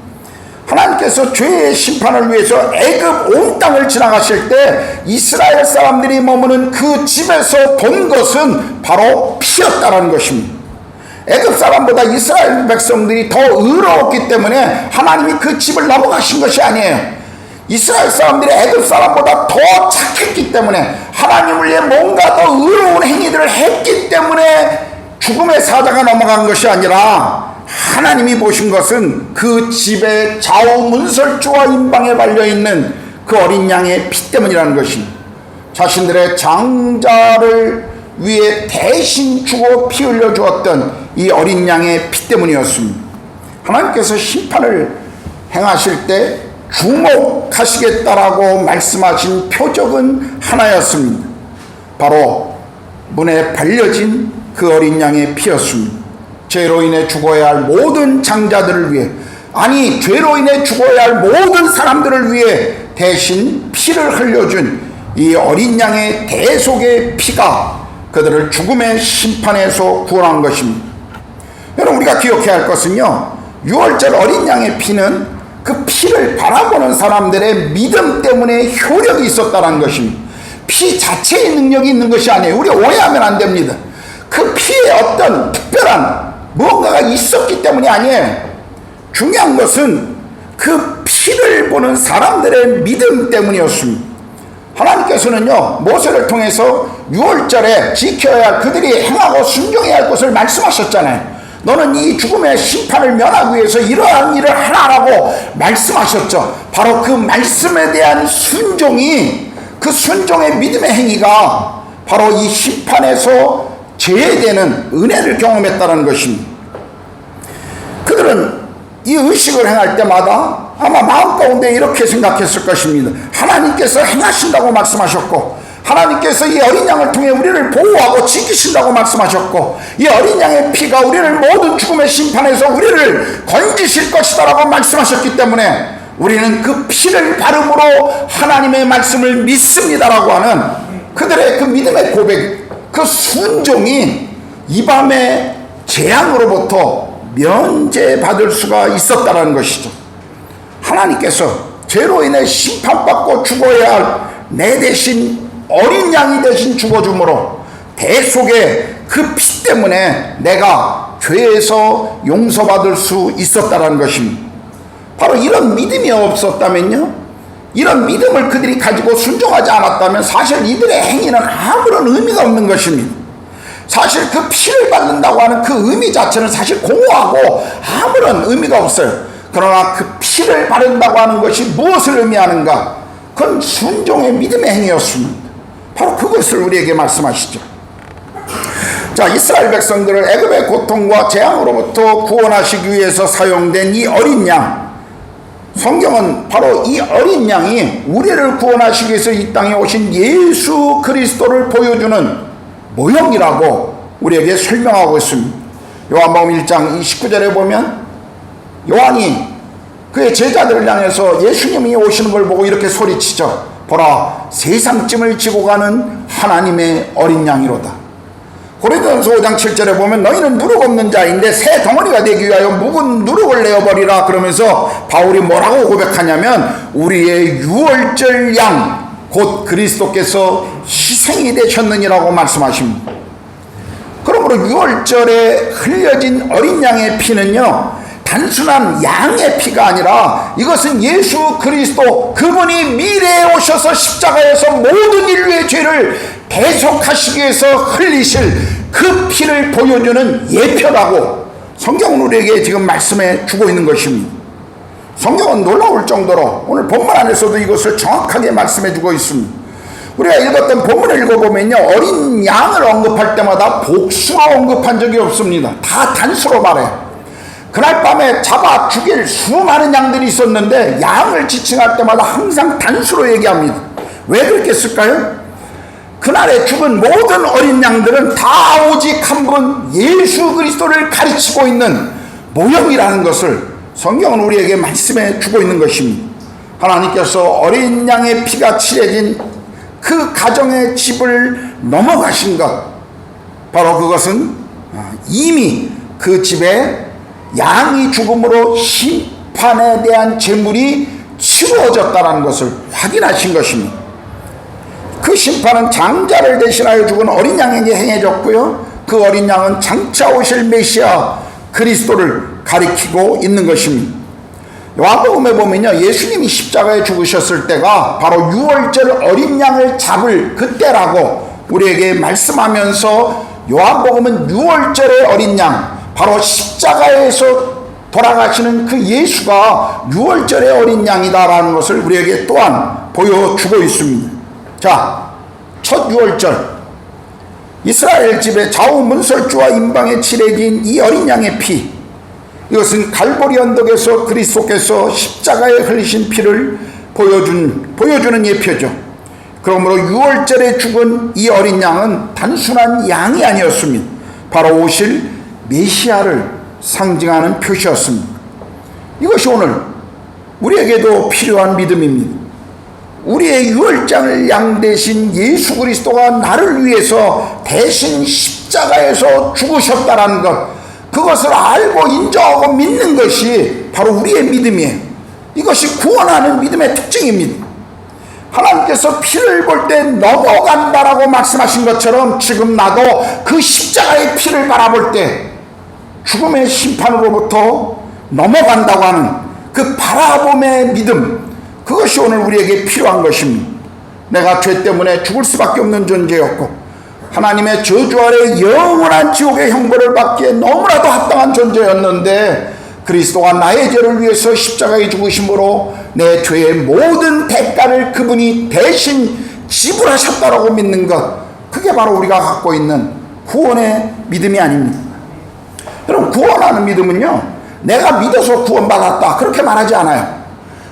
하나님께서 죄의 심판을 위해서 애굽 온 땅을 지나가실 때 이스라엘 사람들이 머무는 그 집에서 본 것은 바로 피였다는 것입니다. 애굽 사람보다 이스라엘 백성들이 더 의로웠기 때문에 하나님이 그 집을 넘어가신 것이 아니에요. 이스라엘 사람들이 애굽 사람보다 더 착했기 때문에 하나님을 위해 뭔가 더 의로운 행위들을 했기 때문에 죽음의 사자가 넘어간 것이 아니라 하나님이 보신 것은 그 집의 좌우 문설주와 임방에 발려있는 그 어린 양의 피 때문이라는 것입니다. 자신들의 장자를 위해 대신 주고 피 흘려 주었던 이 어린 양의 피 때문이었습니다. 하나님께서 심판을 행하실 때 주목하시겠다라고 말씀하신 표적은 하나였습니다. 바로 문에 발려진 그 어린 양의 피였습니다. 죄로 인해 죽어야 할 모든 장자들을 위해, 아니 죄로 인해 죽어야 할 모든 사람들을 위해 대신 피를 흘려준 이 어린 양의 대속의 피가 그들을 죽음의 심판에서 구원한 것입니다. 여러분, 우리가 기억해야 할 것은요, 6월절 어린 양의 피는 그 피를 바라보는 사람들의 믿음 때문에 효력이 있었다는 것입니다. 피 자체의 능력이 있는 것이 아니에요. 우리 오해하면 안 됩니다. 그 피에 어떤 특별한 무언가가 있었기 때문이 아니에요. 중요한 것은 그 피를 보는 사람들의 믿음 때문이었습니다. 하나님께서는요, 모세를 통해서 6월절에 지켜야 할, 그들이 행하고 순종해야 할 것을 말씀하셨잖아요. 너는 이 죽음의 심판을 면하기 위해서 이러한 일을 하라라고 말씀하셨죠. 바로 그 말씀에 대한 순종이, 그 순종의 믿음의 행위가 바로 이 심판에서 제외되는 은혜를 경험했다는 것입니다. 그들은 이 의식을 행할 때마다 아마 마음 가운데 이렇게 생각했을 것입니다. 하나님께서 행하신다고 말씀하셨고, 하나님께서 이 어린 양을 통해 우리를 보호하고 지키신다고 말씀하셨고, 이 어린 양의 피가 우리를 모든 죽음의 심판에서 우리를 건지실 것이다라고 말씀하셨기 때문에 우리는 그 피를 바름으로 하나님의 말씀을 믿습니다라고 하는 그들의 그 믿음의 고백, 그 순종이 이 밤의 재앙으로부터 면제받을 수가 있었다는 것이죠. 하나님께서 죄로 인해 심판받고 죽어야 할 내 대신 어린 양이 대신 죽어줌으로 대속의 그 피 때문에 내가 죄에서 용서받을 수 있었다는 것입니다. 바로 이런 믿음이 없었다면요, 이런 믿음을 그들이 가지고 순종하지 않았다면 사실 이들의 행위는 아무런 의미가 없는 것입니다. 사실 그 피를 받는다고 하는 그 의미 자체는 사실 공허하고 아무런 의미가 없어요. 그러나 그 피를 바른다고 하는 것이 무엇을 의미하는가? 그건 순종의 믿음의 행위였습니다. 바로 그것을 우리에게 말씀하시죠. 자, 이스라엘 백성들을 애굽의 고통과 재앙으로부터 구원하시기 위해서 사용된 이 어린 양, 성경은 바로 이 어린 양이 우리를 구원하시기 위해서 이 땅에 오신 예수 그리스도를 보여주는 모형이라고 우리에게 설명하고 있습니다. 요한복음 1장 29절에 보면 요한이 그의 제자들을 향해서 예수님이 오시는 걸 보고 이렇게 소리치죠. 보라, 세상쯤을 지고 가는 하나님의 어린 양이로다. 고린도전서 5장 7절에 보면 너희는 누룩 없는 자인데 새 덩어리가 되기 위하여 묵은 누룩을 내어버리라. 그러면서 바울이 뭐라고 고백하냐면 우리의 유월절 양 곧 그리스도께서 희생이 되셨느니라고 말씀하십니다. 그러므로 유월절에 흘려진 어린 양의 피는요, 단순한 양의 피가 아니라 이것은 예수 그리스도, 그분이 미래에 오셔서 십자가에서 모든 인류의 죄를 대속하시기 위해서 흘리실 그 피를 보여주는 예표라고 성경은 우리에게 지금 말씀해 주고 있는 것입니다. 성경은 놀라울 정도로 오늘 본문 안에서도 이것을 정확하게 말씀해 주고 있습니다. 우리가 읽었던 본문을 읽어보면요, 어린 양을 언급할 때마다 복수로 언급한 적이 없습니다. 다 단수로 말해요. 그날 밤에 잡아 죽일 수많은 양들이 있었는데 양을 지칭할 때마다 항상 단수로 얘기합니다. 왜 그렇게 했을까요? 그날에 죽은 모든 어린 양들은 다 오직 한 분 예수 그리스도를 가르치고 있는 모형이라는 것을 성경은 우리에게 말씀해 주고 있는 것입니다. 하나님께서 어린 양의 피가 칠해진 그 가정의 집을 넘어가신 것, 바로 그것은 이미 그 집에 양이 죽음으로 심판에 대한 제물이 치루어졌다는 것을 확인하신 것입니다. 그 심판은 장자를 대신하여 죽은 어린 양에게 행해졌고요, 그 어린 양은 장차 오실 메시아 그리스도를 가리키고 있는 것입니다. 요한복음에 보면요, 예수님이 십자가에 죽으셨을 때가 바로 유월절 어린 양을 잡을 그때라고 우리에게 말씀하면서, 요한복음은 유월절의 어린 양, 바로 십자가에서 돌아가시는 그 예수가 유월절의 어린 양이다라는 것을 우리에게 또한 보여주고 있습니다. 자, 첫 유월절, 이스라엘 집의 좌우 문설주와 임방에 칠해진 이 어린 양의 피, 이것은 갈보리 언덕에서 그리스도께서 십자가에 흘리신 피를 보여주는 예표죠. 그러므로 유월절에 죽은 이 어린 양은 단순한 양이 아니었습니다. 바로 오실 메시아를 상징하는 표시였습니다. 이것이 오늘 우리에게도 필요한 믿음입니다. 우리의 유월절 양 대신 예수 그리스도가 나를 위해서 대신 십자가에서 죽으셨다는 것, 그것을 알고 인정하고 믿는 것이 바로 우리의 믿음이에요. 이것이 구원하는 믿음의 특징입니다. 하나님께서 피를 볼 때 넘어간다라고 말씀하신 것처럼 지금 나도 그 십자가의 피를 바라볼 때 죽음의 심판으로부터 넘어간다고 하는 그 바라봄의 믿음, 그것이 오늘 우리에게 필요한 것입니다. 내가 죄 때문에 죽을 수밖에 없는 존재였고 하나님의 저주 아래 영원한 지옥의 형벌을 받기에 너무나도 합당한 존재였는데, 그리스도가 나의 죄를 위해서 십자가에 죽으심으로 내 죄의 모든 대가를 그분이 대신 지불하셨다라고 믿는 것, 그게 바로 우리가 갖고 있는 구원의 믿음이 아닙니다. 여러분, 구원하는 믿음은요, 내가 믿어서 구원받았다 그렇게 말하지 않아요.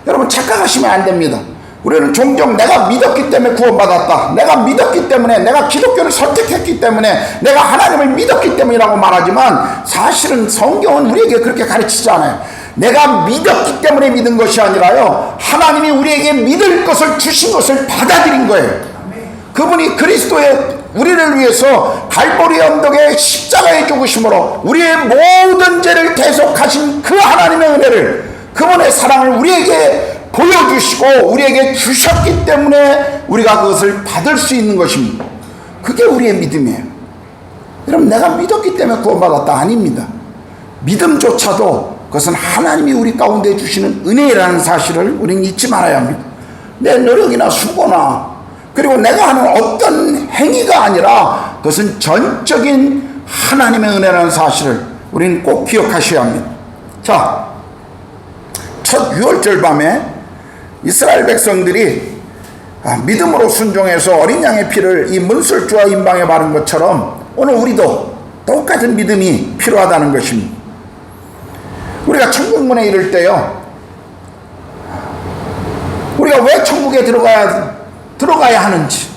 여러분, 착각하시면 안 됩니다. 우리는 종종 내가 믿었기 때문에 구원받았다, 내가 믿었기 때문에, 내가 기독교를 선택했기 때문에, 내가 하나님을 믿었기 때문이라고 말하지만, 사실은 성경은 우리에게 그렇게 가르치지 않아요. 내가 믿었기 때문에 믿은 것이 아니라요, 하나님이 우리에게 믿을 것을 주신 것을 받아들인 거예요. 그분이 그리스도의 우리를 위해서 갈보리 언덕의 십자가에 죽으심으로 우리의 모든 죄를 대속하신 그 하나님의 은혜를, 그분의 사랑을 우리에게 보여주시고 우리에게 주셨기 때문에 우리가 그것을 받을 수 있는 것입니다. 그게 우리의 믿음이에요. 여러분, 내가 믿었기 때문에 구원받았다 아닙니다. 믿음조차도 그것은 하나님이 우리 가운데 주시는 은혜라는 사실을 우리는 잊지 말아야 합니다. 내 노력이나 수고나 그리고 내가 하는 어떤 행위가 아니라 그것은 전적인 하나님의 은혜라는 사실을 우리는 꼭 기억하셔야 합니다. 자, 첫 유월절 밤에 이스라엘 백성들이 믿음으로 순종해서 어린 양의 피를 이 문설주와 임방에 바른 것처럼 오늘 우리도 똑같은 믿음이 필요하다는 것입니다. 우리가 천국문에 이를 때요, 우리가 왜 천국에 들어가야 하는지,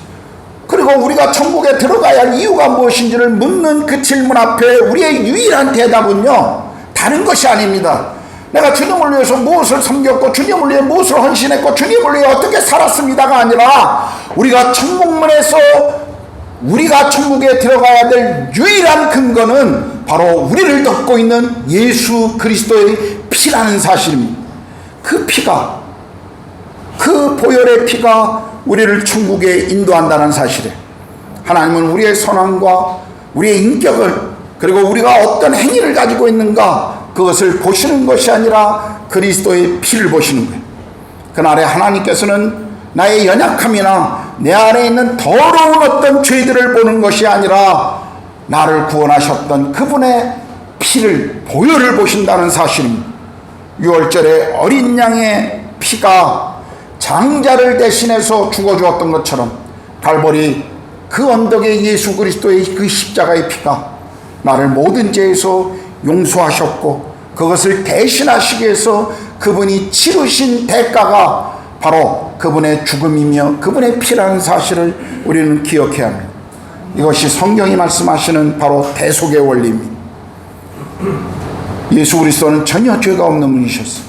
그리고 우리가 천국에 들어가야 할 이유가 무엇인지를 묻는 그 질문 앞에 우리의 유일한 대답은요, 다른 것이 아닙니다. 내가 주님을 위해서 무엇을 섬겼고 주님을 위해 무엇을 헌신했고 주님을 위해 어떻게 살았습니다가 아니라, 우리가 천국문에서 우리가 천국에 들어가야 될 유일한 근거는 바로 우리를 덮고 있는 예수 그리스도의 피라는 사실입니다. 그 피가, 그 보혈의 피가 우리를 천국에 인도한다는 사실에, 하나님은 우리의 선함과 우리의 인격을, 그리고 우리가 어떤 행위를 가지고 있는가, 그것을 보시는 것이 아니라 그리스도의 피를 보시는 거예요. 그날에 하나님께서는 나의 연약함이나 내 안에 있는 더러운 어떤 죄들을 보는 것이 아니라 나를 구원하셨던 그분의 피를 보혈을 보신다는 사실입니다. 6월절에 어린 양의 피가 장자를 대신해서 죽어주었던 것처럼 갈보리 그 언덕에 예수 그리스도의 그 십자가의 피가 나를 모든 죄에서 용서하셨고 그것을 대신하시기 위해서 그분이 치르신 대가가 바로 그분의 죽음이며 그분의 피라는 사실을 우리는 기억해야 합니다. 이것이 성경이 말씀하시는 바로 대속의 원리입니다. 예수 그리스도는 전혀 죄가 없는 분이셨어요.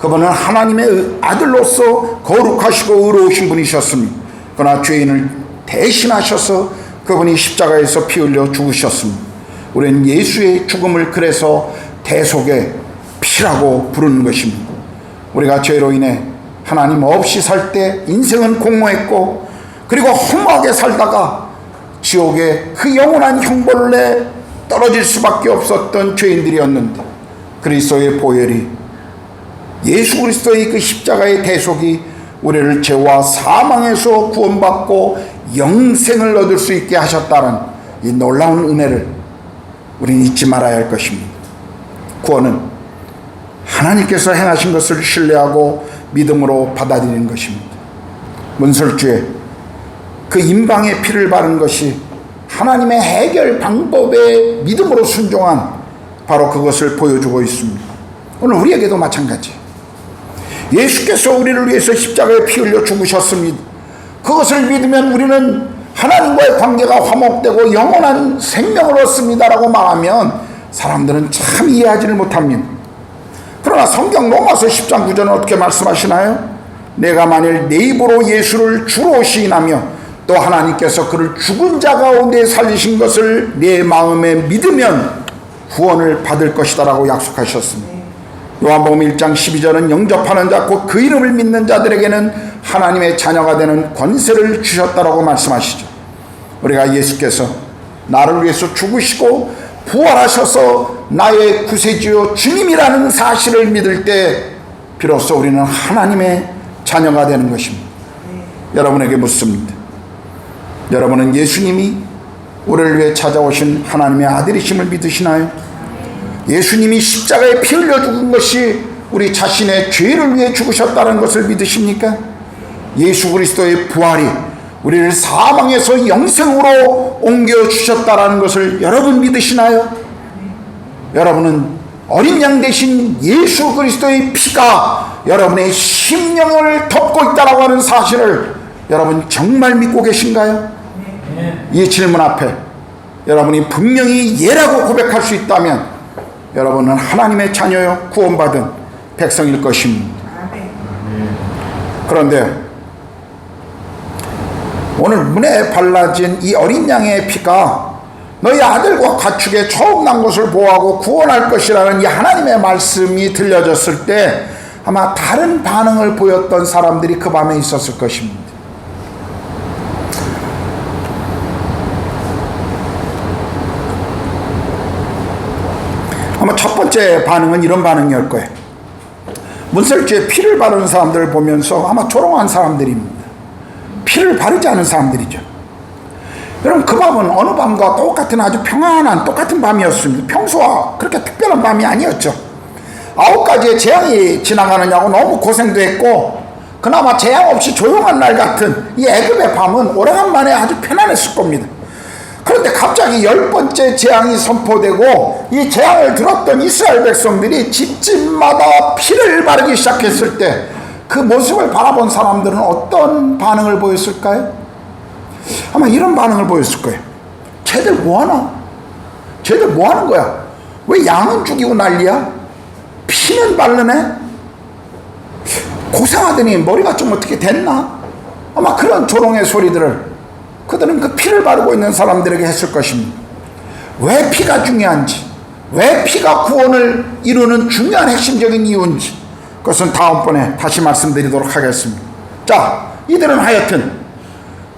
그분은 하나님의 아들로서 거룩하시고 의로우신 분이셨습니다. 그러나 죄인을 대신하셔서 그분이 십자가에서 피 흘려 죽으셨습니다. 우리는 예수의 죽음을 그래서 대속의 피라고 부르는 것입니다. 우리가 죄로 인해 하나님 없이 살 때 인생은 공허했고 그리고 허무하게 살다가 지옥의 그 영원한 형벌에 떨어질 수밖에 없었던 죄인들이었는데 그리스도의 보혈이 예수 그리스도의 그 십자가의 대속이 우리를 죄와 사망에서 구원받고 영생을 얻을 수 있게 하셨다는 이 놀라운 은혜를 우리는 잊지 말아야 할 것입니다. 구원은 하나님께서 행하신 것을 신뢰하고 믿음으로 받아들이는 것입니다. 문설주에 그 임방의 피를 바른 것이 하나님의 해결 방법에 믿음으로 순종한 바로 그것을 보여주고 있습니다. 오늘 우리에게도 마찬가지. 예수께서 우리를 위해서 십자가에 피 흘려 죽으셨습니다. 그것을 믿으면 우리는 하나님과의 관계가 화목되고 영원한 생명을 얻습니다라고 말하면 사람들은 참 이해하지를 못합니다. 그러나 성경 로마서 10장 9절은 어떻게 말씀하시나요? 내가 만일 내 입으로 예수를 주로 시인하며 또 하나님께서 그를 죽은 자 가운데 살리신 것을 내 마음에 믿으면 구원을 받을 것이다 라고 약속하셨습니다. 요한복음 1장 12절은 영접하는 자 곧 그 이름을 믿는 자들에게는 하나님의 자녀가 되는 권세를 주셨다라고 말씀하시죠. 우리가 예수께서 나를 위해서 죽으시고 부활하셔서 나의 구세주요 주님이라는 사실을 믿을 때 비로소 우리는 하나님의 자녀가 되는 것입니다. 여러분에게 묻습니다. 여러분은 예수님이 우리를 위해 찾아오신 하나님의 아들이심을 믿으시나요? 예수님이 십자가에 피 흘려 죽은 것이 우리 자신의 죄를 위해 죽으셨다는 것을 믿으십니까? 예수 그리스도의 부활이 우리를 사망에서 영생으로 옮겨주셨다는 것을 여러분 믿으시나요? 여러분은 어린 양 대신 예수 그리스도의 피가 여러분의 심령을 덮고 있다고 하는 사실을 여러분 정말 믿고 계신가요? 이 질문 앞에 여러분이 분명히 예라고 고백할 수 있다면 여러분은 하나님의 자녀요 구원받은 백성일 것입니다. 그런데 오늘 문에 발라진 이 어린 양의 피가 너희 아들과 가축의 처음 난 것을 보호하고 구원할 것이라는 이 하나님의 말씀이 들려졌을 때 아마 다른 반응을 보였던 사람들이 그 밤에 있었을 것입니다. 아마 첫 번째 반응은 이런 반응이었을 거예요. 문설주에 피를 바르는 사람들을 보면서 아마 조롱한 사람들입니다. 피를 바르지 않은 사람들이죠. 여러분 그 밤은 어느 밤과 똑같은 아주 평안한 똑같은 밤이었습니다. 평소와 그렇게 특별한 밤이 아니었죠. 9가지의 재앙이 지나가느냐고 너무 고생도 했고 그나마 재앙 없이 조용한 날 같은 이 애굽의 밤은 오래간만에 아주 편안했을 겁니다. 그런데 갑자기 10번째 재앙이 선포되고 이 재앙을 들었던 이스라엘 백성들이 집집마다 피를 바르기 시작했을 때 그 모습을 바라본 사람들은 어떤 반응을 보였을까요? 아마 이런 반응을 보였을 거예요. 쟤들 뭐하나? 쟤들 뭐하는 거야? 왜 양은 죽이고 난리야? 피는 바르네? 고생하더니 머리가 좀 어떻게 됐나? 아마 그런 조롱의 소리들을 그들은 그 피를 바르고 있는 사람들에게 했을 것입니다. 왜 피가 중요한지, 왜 피가 구원을 이루는 중요한 핵심적인 이유인지 그것은 다음번에 다시 말씀드리도록 하겠습니다. 자, 이들은 하여튼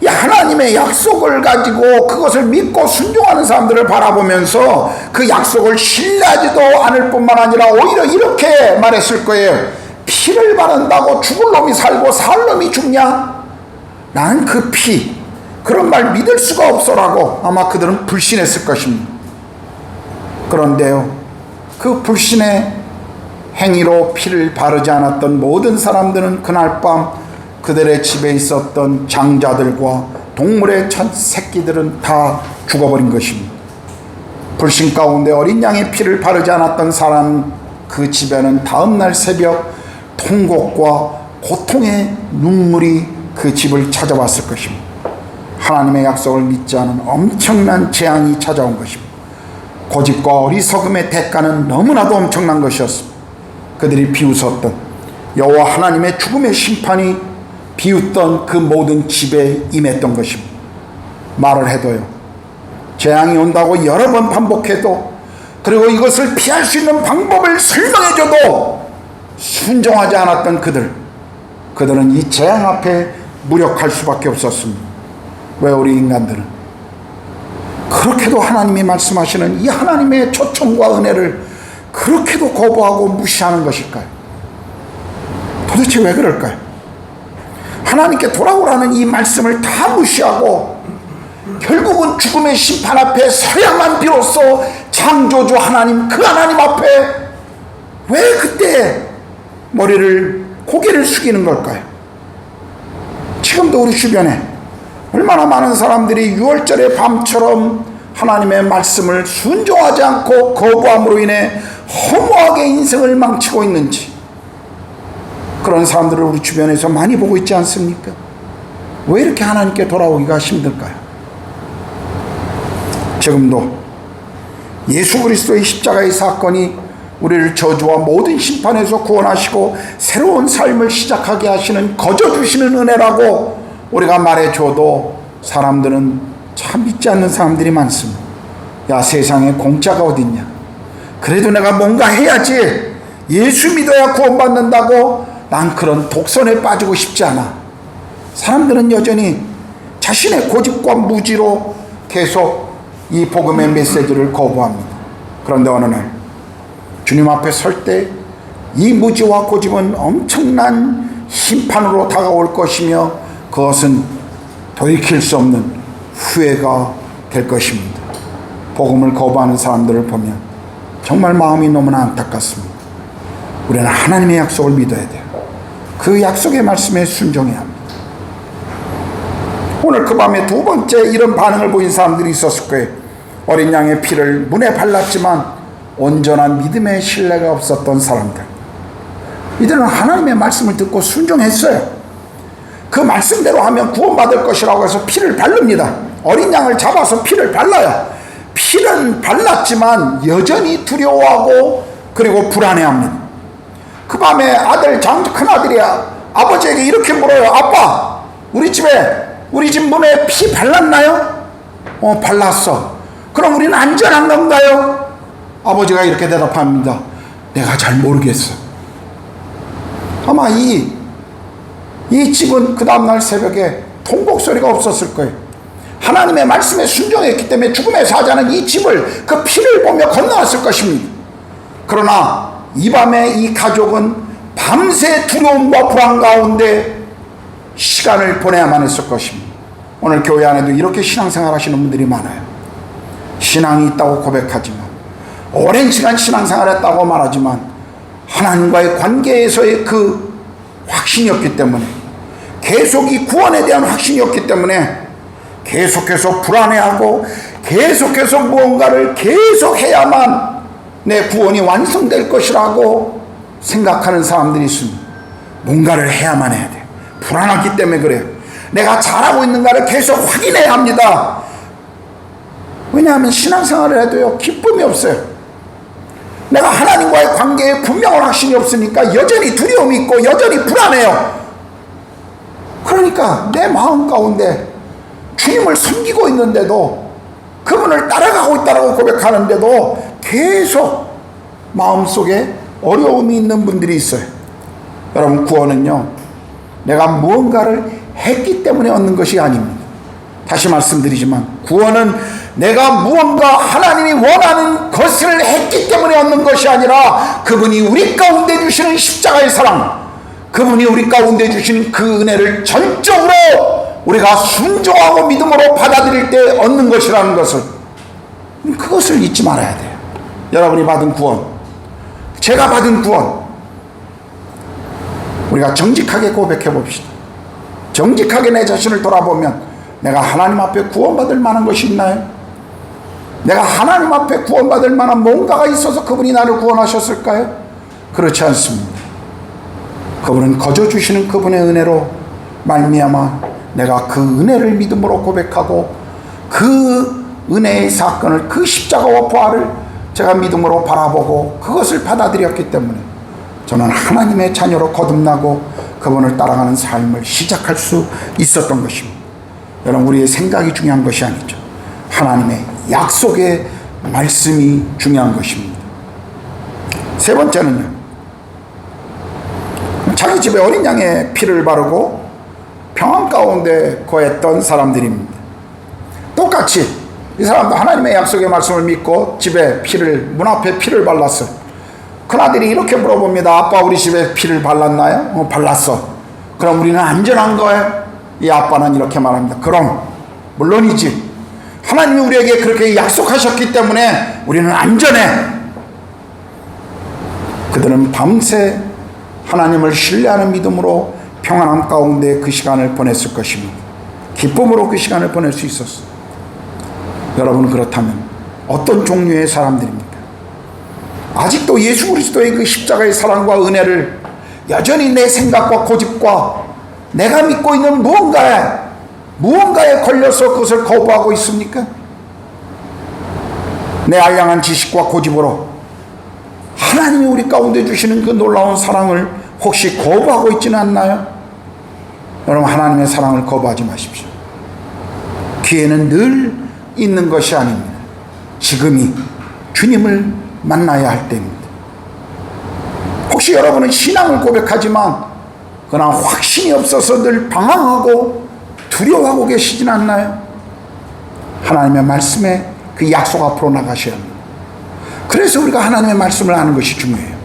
이 하나님의 약속을 가지고 그것을 믿고 순종하는 사람들을 바라보면서 그 약속을 신뢰하지도 않을 뿐만 아니라 오히려 이렇게 말했을 거예요. 피를 바른다고 죽을 놈이 살고 살 놈이 죽냐? 나는 그 피, 그런 말 믿을 수가 없어라고 아마 그들은 불신했을 것입니다. 그런데요, 그 불신의 행위로 피를 바르지 않았던 모든 사람들은 그날 밤 그들의 집에 있었던 장자들과 동물의 첫 새끼들은 다 죽어버린 것입니다. 불신 가운데 어린 양의 피를 바르지 않았던 사람, 그 집에는 다음날 새벽 통곡과 고통의 눈물이 그 집을 찾아왔을 것입니다. 하나님의 약속을 믿지 않은 엄청난 재앙이 찾아온 것입니다. 고집과 어리석음의 대가는 너무나도 엄청난 것이었습니다. 그들이 비웃었던 여호와 하나님의 죽음의 심판이 비웃던 그 모든 집에 임했던 것입니다. 말을 해도요, 재앙이 온다고 여러 번 반복해도, 그리고 이것을 피할 수 있는 방법을 설명해줘도 순종하지 않았던 그들은 이 재앙 앞에 무력할 수밖에 없었습니다. 왜 우리 인간들은 그렇게도 하나님이 말씀하시는 이 하나님의 초청과 은혜를 그렇게도 거부하고 무시하는 것일까요? 도대체 왜 그럴까요? 하나님께 돌아오라는 이 말씀을 다 무시하고 결국은 죽음의 심판 앞에 서야만 비로소 창조주 하나님, 그 하나님 앞에 왜 그때 고개를 숙이는 걸까요? 지금도 우리 주변에 얼마나 많은 사람들이 6월절의 밤처럼 하나님의 말씀을 순종하지 않고 거부함으로 인해 허무하게 인생을 망치고 있는지, 그런 사람들을 우리 주변에서 많이 보고 있지 않습니까? 왜 이렇게 하나님께 돌아오기가 힘들까요? 지금도 예수 그리스도의 십자가의 사건이 우리를 저주와 모든 심판에서 구원하시고 새로운 삶을 시작하게 하시는, 거저 주시는 은혜라고 우리가 말해줘도 사람들은 참 믿지 않는 사람들이 많습니다. 야, 세상에 공짜가 어딨냐, 그래도 내가 뭔가 해야지, 예수 믿어야 구원받는다고 난 그런 독선에 빠지고 싶지 않아. 사람들은 여전히 자신의 고집과 무지로 계속 이 복음의 메시지를 거부합니다. 그런데 어느 날 주님 앞에 설 때 이 무지와 고집은 엄청난 심판으로 다가올 것이며 그것은 돌이킬 수 없는 후회가 될 것입니다. 복음을 거부하는 사람들을 보면 정말 마음이 너무나 안타깝습니다. 우리는 하나님의 약속을 믿어야 돼요. 그 약속의 말씀에 순종해야 합니다. 오늘 그 밤에 두 번째 이런 반응을 보인 사람들이 있었을 거예요. 어린 양의 피를 문에 발랐지만 온전한 믿음의 신뢰가 없었던 사람들. 이들은 하나님의 말씀을 듣고 순종했어요. 그 말씀대로 하면 구원받을 것이라고 해서 피를 바릅니다. 어린 양을 잡아서 피를 발라요. 피는 발랐지만 여전히 두려워하고 그리고 불안해합니다. 그 밤에 큰아들이 아버지에게 이렇게 물어요. 아빠, 우리 집 문에 피 발랐나요? 발랐어. 그럼 우리는 안전한 건가요? 아버지가 이렇게 대답합니다. 내가 잘 모르겠어. 아마 이 집은 그 다음날 새벽에 통곡 소리가 없었을 거예요. 하나님의 말씀에 순종했기 때문에 죽음에서 하자는 이 집을, 그 피를 보며 건너왔을 것입니다. 그러나 이 밤에 이 가족은 밤새 두려움과 불안 가운데 시간을 보내야만 했을 것입니다. 오늘 교회 안에도 이렇게 신앙생활 하시는 분들이 많아요. 신앙이 있다고 고백하지만, 오랜 시간 신앙생활 했다고 말하지만 하나님과의 관계에서의 그 확신이 없기 때문에, 계속 이 구원에 대한 확신이 없기 때문에 계속해서 불안해하고 계속해서 무언가를 계속해야만 내 구원이 완성될 것이라고 생각하는 사람들이 있습니다. 뭔가를 해야만 해야 돼. 불안하기 때문에 그래요. 내가 잘하고 있는가를 계속 확인해야 합니다. 왜냐하면 신앙생활을 해도요, 기쁨이 없어요. 내가 하나님과의 관계에 분명한 확신이 없으니까 여전히 두려움이 있고 여전히 불안해요. 그러니까 내 마음 가운데 주님을 섬기고 있는데도, 그분을 따라가고 있다고 고백하는데도 계속 마음속에 어려움이 있는 분들이 있어요. 여러분, 구원은요, 내가 무언가를 했기 때문에 얻는 것이 아닙니다. 다시 말씀드리지만 구원은 내가 무언가 하나님이 원하는 것을 했기 때문에 얻는 것이 아니라 그분이 우리 가운데 주시는 십자가의 사랑, 그분이 우리 가운데 주시는 그 은혜를 전적으로 우리가 순종하고 믿음으로 받아들일 때 얻는 것이라는 것을, 그것을 잊지 말아야 돼요. 여러분이 받은 구원, 제가 받은 구원, 우리가 정직하게 고백해 봅시다. 정직하게 내 자신을 돌아보면 내가 하나님 앞에 구원받을 만한 것이 있나요? 내가 하나님 앞에 구원받을 만한 뭔가가 있어서 그분이 나를 구원하셨을까요? 그렇지 않습니다. 그분은 거저 주시는 그분의 은혜로 말미암아 내가 그 은혜를 믿음으로 고백하고 그 은혜의 사건을, 그 십자가와 부활을 제가 믿음으로 바라보고 그것을 받아들였기 때문에 저는 하나님의 자녀로 거듭나고 그분을 따라가는 삶을 시작할 수 있었던 것입니다. 여러분, 우리의 생각이 중요한 것이 아니죠. 하나님의 약속의 말씀이 중요한 것입니다. 세 번째는요, 자기 집에 어린 양의 피를 바르고 평안 가운데 거했던 사람들입니다. 똑같이 이 사람도 하나님의 약속의 말씀을 믿고 집에 피를, 문 앞에 피를 발랐어요. 큰아들이 이렇게 물어봅니다. 아빠, 우리 집에 피를 발랐나요? 발랐어. 그럼 우리는 안전한 거예요? 이 아빠는 이렇게 말합니다. 그럼 물론이지. 하나님이 우리에게 그렇게 약속하셨기 때문에 우리는 안전해. 그들은 밤새 하나님을 신뢰하는 믿음으로 평안함 가운데 그 시간을 보냈을 것입니다. 기쁨으로 그 시간을 보낼 수 있었어요. 여러분, 그렇다면 어떤 종류의 사람들입니까? 아직도 예수 그리스도의 그 십자가의 사랑과 은혜를 여전히 내 생각과 고집과 내가 믿고 있는 무언가에 걸려서 그것을 거부하고 있습니까? 내 알량한 지식과 고집으로 하나님이 우리 가운데 주시는 그 놀라운 사랑을 혹시 거부하고 있지는 않나요? 여러분, 하나님의 사랑을 거부하지 마십시오. 기회는 늘 있는 것이 아닙니다. 지금이 주님을 만나야 할 때입니다. 혹시 여러분은 신앙을 고백하지만 그러나 확신이 없어서 늘 방황하고 두려워하고 계시진 않나요? 하나님의 말씀에 그 약속 앞으로 나가셔야 합니다. 그래서 우리가 하나님의 말씀을 아는 것이 중요해요.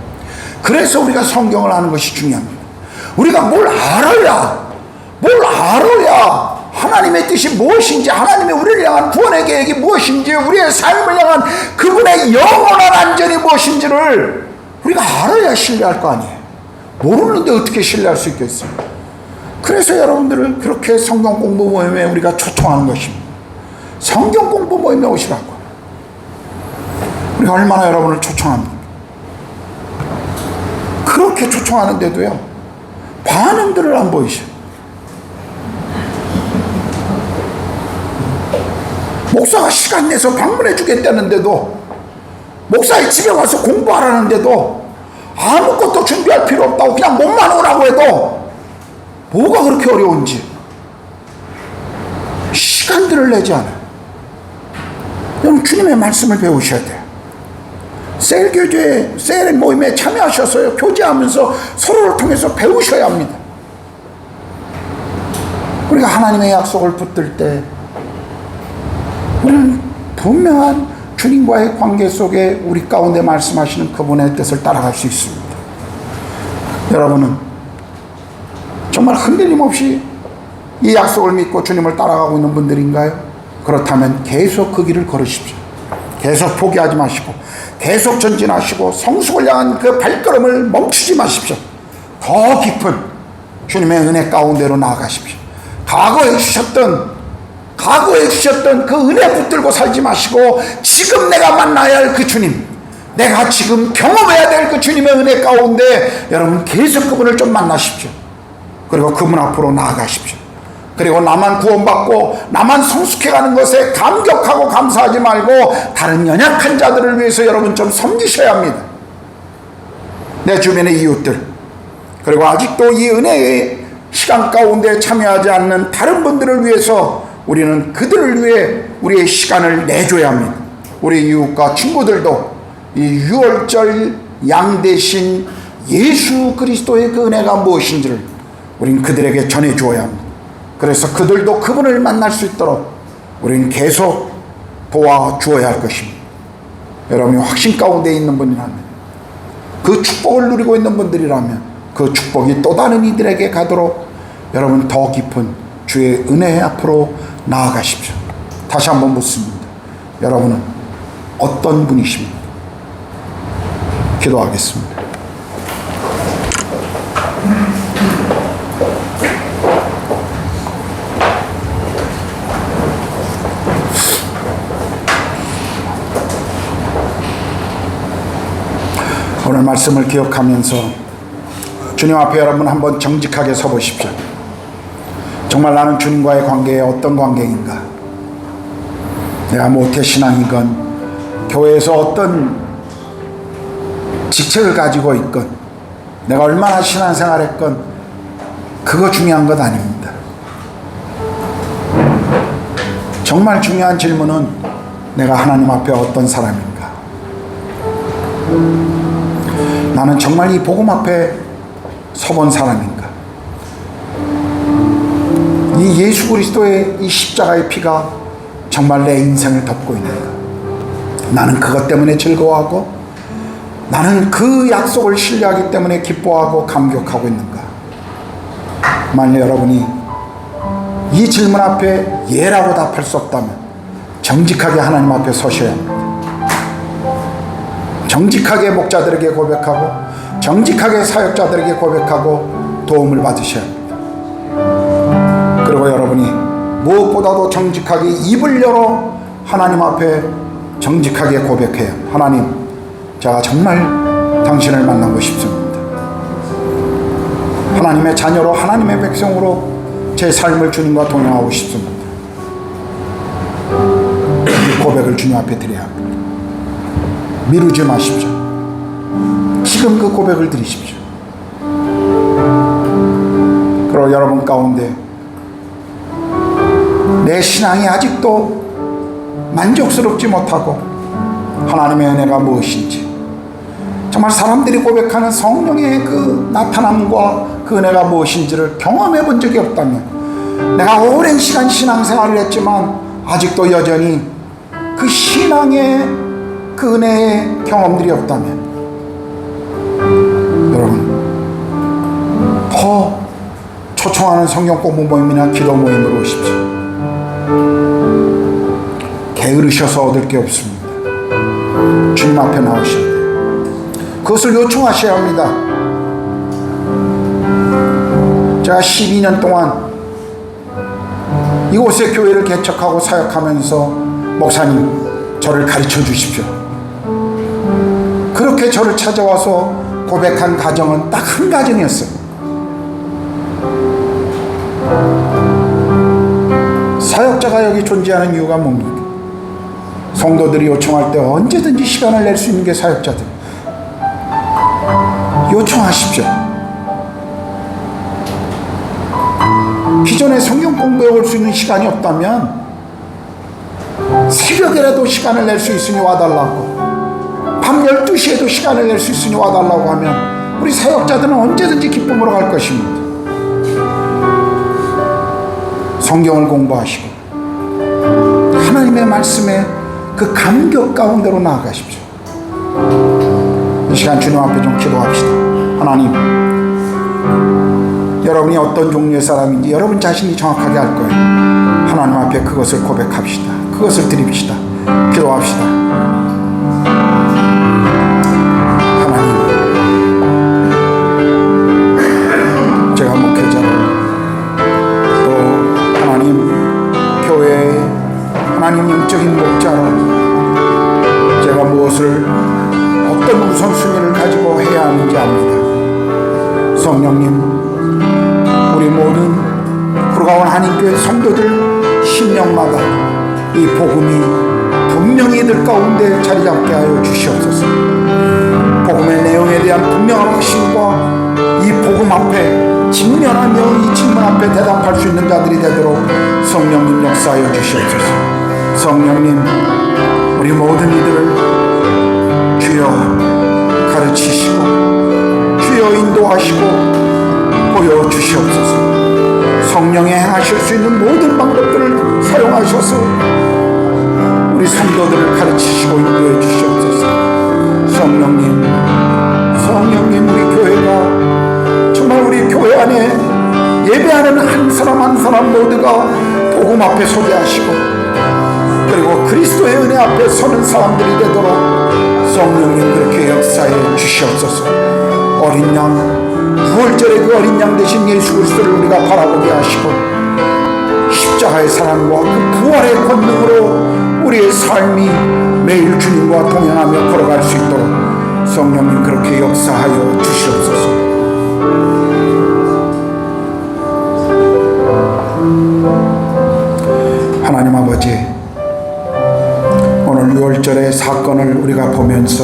그래서 우리가 성경을 아는 것이 중요합니다. 우리가 뭘 알아야 하나님의 뜻이 무엇인지, 하나님의 우리를 향한 구원의 계획이 무엇인지, 우리의 삶을 향한 그분의 영원한 안전이 무엇인지를 우리가 알아야 신뢰할 거 아니에요. 모르는데 어떻게 신뢰할 수 있겠어요? 그래서 여러분들을 그렇게 성경 공부 모임에 우리가 초청하는 것입니다. 성경 공부 모임에 오시라고. 우리가 얼마나 여러분을 초청합니까? 그렇게 초청하는데도요, 반응들을 안 보이셔요. 목사가 시간 내서 방문해 주겠다는데도, 목사의 집에 와서 공부하라는데도 아무것도 준비할 필요 없다고 그냥 몸만 오라고 해도 뭐가 그렇게 어려운지 시간들을 내지 않아요. 여러분, 주님의 말씀을 배우셔야 돼요. 셀교제, 셀 모임에 참여하셔서요, 교제하면서 서로를 통해서 배우셔야 합니다. 우리가 하나님의 약속을 붙들 때 우리는 분명한 주님과의 관계 속에 우리 가운데 말씀하시는 그분의 뜻을 따라갈 수 있습니다. 여러분은 정말 흔들림 없이 이 약속을 믿고 주님을 따라가고 있는 분들인가요? 그렇다면 계속 그 길을 걸으십시오. 계속 포기하지 마시고 계속 전진하시고 성숙을 향한 그 발걸음을 멈추지 마십시오. 더 깊은 주님의 은혜 가운데로 나아가십시오. 과거에 주셨던 그 은혜 붙들고 살지 마시고 지금 내가 만나야 할 그 주님, 내가 지금 경험해야 될 그 주님의 은혜 가운데 여러분 계속 그분을 좀 만나십시오. 그리고 그분 앞으로 나아가십시오. 그리고 나만 구원받고 나만 성숙해가는 것에 감격하고 감사하지 말고 다른 연약한 자들을 위해서 여러분 좀 섬기셔야 합니다. 내 주변의 이웃들, 그리고 아직도 이 은혜의 시간 가운데 참여하지 않는 다른 분들을 위해서 우리는 그들을 위해 우리의 시간을 내줘야 합니다. 우리 이웃과 친구들도 이 유월절 양 대신 예수 그리스도의 그 은혜가 무엇인지를 우리는 그들에게 전해주어야 합니다. 그래서 그들도 그분을 만날 수 있도록 우리는 계속 도와주어야 할 것입니다. 여러분이 확신 가운데 있는 분이라면, 그 축복을 누리고 있는 분들이라면 그 축복이 또 다른 이들에게 가도록 여러분 더 깊은 주의 은혜 앞으로 나아가십시오. 다시 한번 묻습니다. 여러분은 어떤 분이십니까? 기도하겠습니다. 오늘 말씀을 기억하면서 주님 앞에 여러분 한번 정직하게 서보십시오. 정말 나는 주님과의 관계에 어떤 관계인가? 내가 모태신앙이건 교회에서 어떤 직책을 가지고 있건 내가 얼마나 신앙생활했건 그거 중요한 것 아닙니다. 정말 중요한 질문은 내가 하나님 앞에 어떤 사람인가? 나는 정말 이 복음 앞에 서본 사람인가? 이 예수 그리스도의 이 십자가의 피가 정말 내 인생을 덮고 있는가? 나는 그것 때문에 즐거워하고 나는 그 약속을 신뢰하기 때문에 기뻐하고 감격하고 있는가? 만약 여러분이 이 질문 앞에 예라고 답할 수 없다면 정직하게 하나님 앞에 서셔야 합니다. 정직하게 목자들에게 고백하고 정직하게 사역자들에게 고백하고 도움을 받으셔야 합니다. 그리고 여러분이 무엇보다도 정직하게 입을 열어 하나님 앞에 정직하게 고백해요. 하나님, 제가 정말 당신을 만나고 싶습니다. 하나님의 자녀로 하나님의 백성으로 제 삶을 주님과 동행하고 싶습니다. 이 고백을 주님 앞에 드려야 합니다. 미루지 마십시오. 지금 그 고백을 드리십시오. 그리고 여러분 가운데 내 신앙이 아직도 만족스럽지 못하고 하나님의 은혜가 무엇인지 정말 사람들이 고백하는 성령의 그 나타남과 그 은혜가 무엇인지를 경험해 본 적이 없다면 내가 오랜 시간 신앙생활을 했지만 아직도 여전히 그 신앙의 그 은혜의 경험들이 없다면 여러분 더 초청하는 성경 공부 모임이나 기도 모임으로 오십시오. 게으르셔서 얻을 게 없습니다. 주님 앞에 나오셔야 돼요. 그것을 요청하셔야 합니다. 제가 12년 동안 이곳에 교회를 개척하고 사역하면서 목사님 저를 가르쳐 주십시오. 그렇게 저를 찾아와서 고백한 가정은 딱 한 가정이었어요. 사역자가 여기 존재하는 이유가 뭡니까? 성도들이 요청할 때 언제든지 시간을 낼 수 있는 게 사역자들. 요청하십시오. 기존에 성경 공부해 올 수 있는 시간이 없다면 새벽에라도 시간을 낼 수 있으니 와달라고, 밤 12시에도 시간을 낼 수 있으니 와달라고 하면 우리 사역자들은 언제든지 기쁨으로 갈 것입니다. 성경을 공부하시고 하나님의 말씀에 그 감격 가운데로 나아가십시오. 이 시간 주님 앞에 좀 기도합시다. 하나님, 여러분이 어떤 종류의 사람인지 여러분 자신이 정확하게 알 거예요. 하나님 앞에 그것을 고백합시다. 그것을 드립시다. 기도합시다. 하나님, 제가 목회자로 또 하나님 교회의 하나님 영적인 목자로 제가 무엇을 어떤 우선순위를 가지고 해야 하는지 압니다. 성령님, 우리 모든 불가온 한인교회 성도들 심령마다 이 복음이 분명히 이들 가운데 자리 잡게 하여 주시옵소서. 복음의 내용에 대한 분명한 확신과 이 복음 앞에 직면하며 이 질문 앞에 대답할 수 있는 자들이 되도록 성령님 역사하여 주시옵소서. 성령님, 우리 모든 이들을 주여 가르치시고 주여 인도하시고 보여주시옵소서. 성령이 행하실 수 있는 모든 방법들을 사용하셔서 우리 성도들을 가르치시고 인도해 주시옵소서. 성령님, 우리 교회가 정말 우리 교회 안에 예배하는 한 사람 한 사람 모두가 복음 앞에 서게 하시고, 그리고 그리스도의 은혜 앞에 서는 사람들이 되도록 성령님 그렇게 역사해 주시옵소서. 어린 양, 9월절에 그 어린 양 되신 예수 그리스도를 우리가 바라보게 하시고, 십자가의 사랑과 그 부활의 권능으로 우리의 삶이 매일 주님과 동행하며 걸어갈 수 있도록 성령님 그렇게 역사하여 주시옵소서. 하나님 아버지, 오늘 6월절의 사건을 우리가 보면서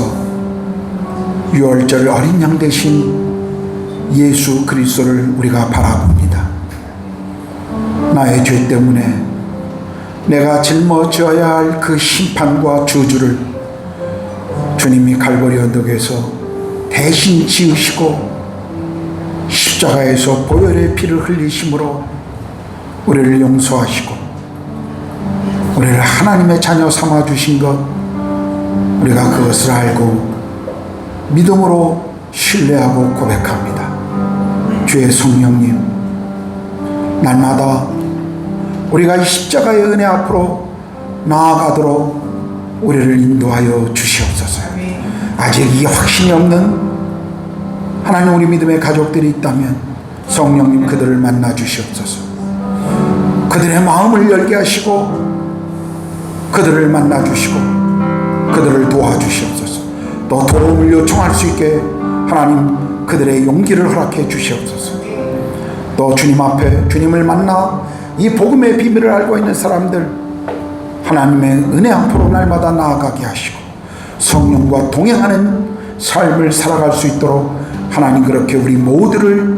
6월절 어린 양 되신 예수 그리스도를 우리가 바라봅니다. 나의 죄 때문에 내가 짊어져야 할 그 심판과 저주를 주님이 갈보리 언덕에서 대신 지으시고 십자가에서 보혈의 피를 흘리심으로 우리를 용서하시고 우리를 하나님의 자녀 삼아 주신 것, 우리가 그것을 알고 믿음으로 신뢰하고 고백합니다. 주의 성령님, 날마다 우리가 이 십자가의 은혜 앞으로 나아가도록 우리를 인도하여 주시옵소서. 아직 이 확신이 없는 하나님 우리 믿음의 가족들이 있다면 성령님 그들을 만나 주시옵소서. 그들의 마음을 열게 하시고 그들을 만나 주시고 그들을 도와주시옵소서. 또 도움을 요청할 수 있게 하나님 그들의 용기를 허락해 주시옵소서. 또 주님 앞에 주님을 만나 이 복음의 비밀을 알고 있는 사람들 하나님의 은혜 앞으로 날마다 나아가게 하시고 성령과 동행하는 삶을 살아갈 수 있도록 하나님 그렇게 우리 모두를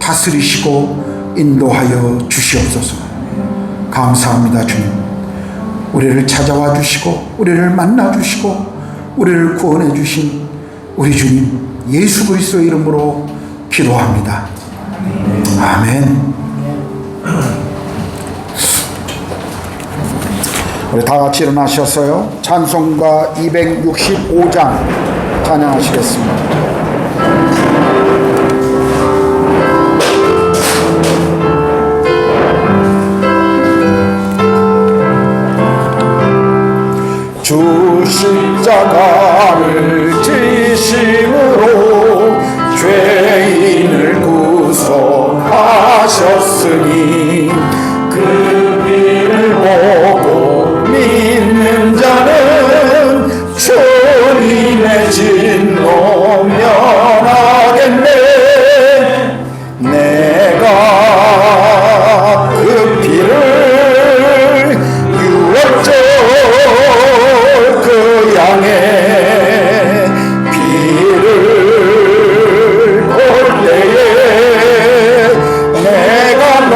다스리시고 인도하여 주시옵소서. 감사합니다. 주님, 우리를 찾아와 주시고 우리를 만나 주시고 우리를 구원해 주신 우리 주님 예수 그리스도의 이름으로 기도합니다. 아멘. 우리 다 같이 일어나셔서요, 찬송가 265장 찬양하시겠습니다. 주 십자가를 지심으로 죄인을 구속하셨으니 그 피를 보고 믿는 자는 주님의 진노 면하겠네. 내가 그 피를 6월절 그 양의 피를 볼 때에 내가 너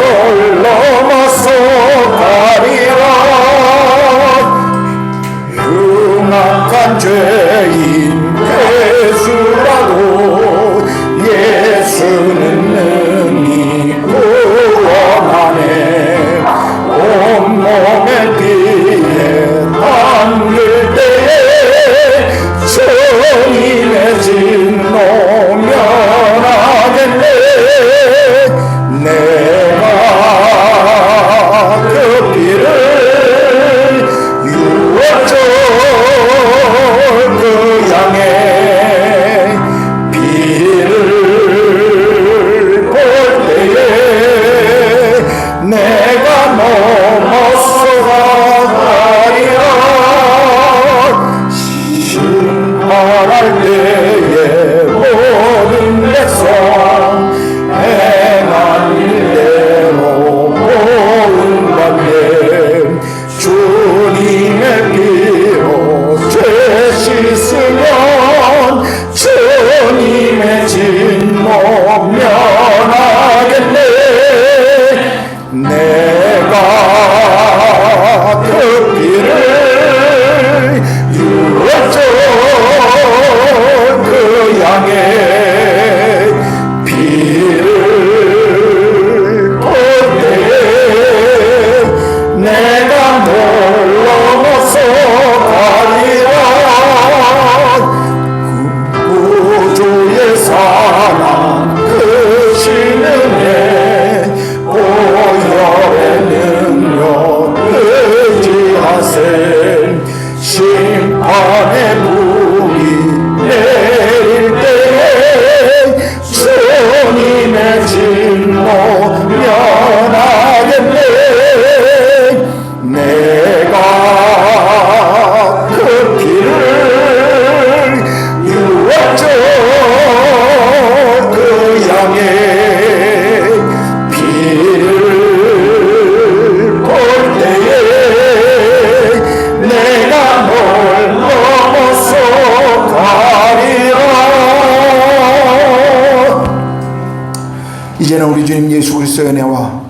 이제는 우리 주님 예수 그리스도의 은혜와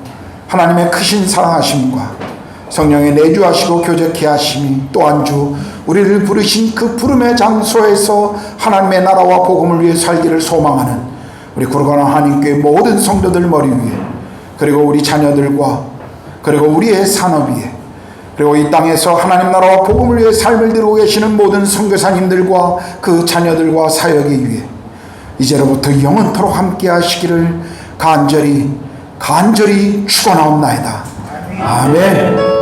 하나님의 크신 사랑하심과 성령의 내주하시고 교제케 하심이 또한 주 우리를 부르신 그 부름의 장소에서 하나님의 나라와 복음을 위해 살기를 소망하는 우리 구로가나 한인교회 모든 성도들 머리 위에, 그리고 우리 자녀들과 그리고 우리의 산업 위에, 그리고 이 땅에서 하나님 나라와 복음을 위해 삶을 드리고 계시는 모든 선교사님들과 그 자녀들과 사역에 위해 이제로부터 영원토록 함께 하시기를 간절히 축원하옵나이다. 아멘.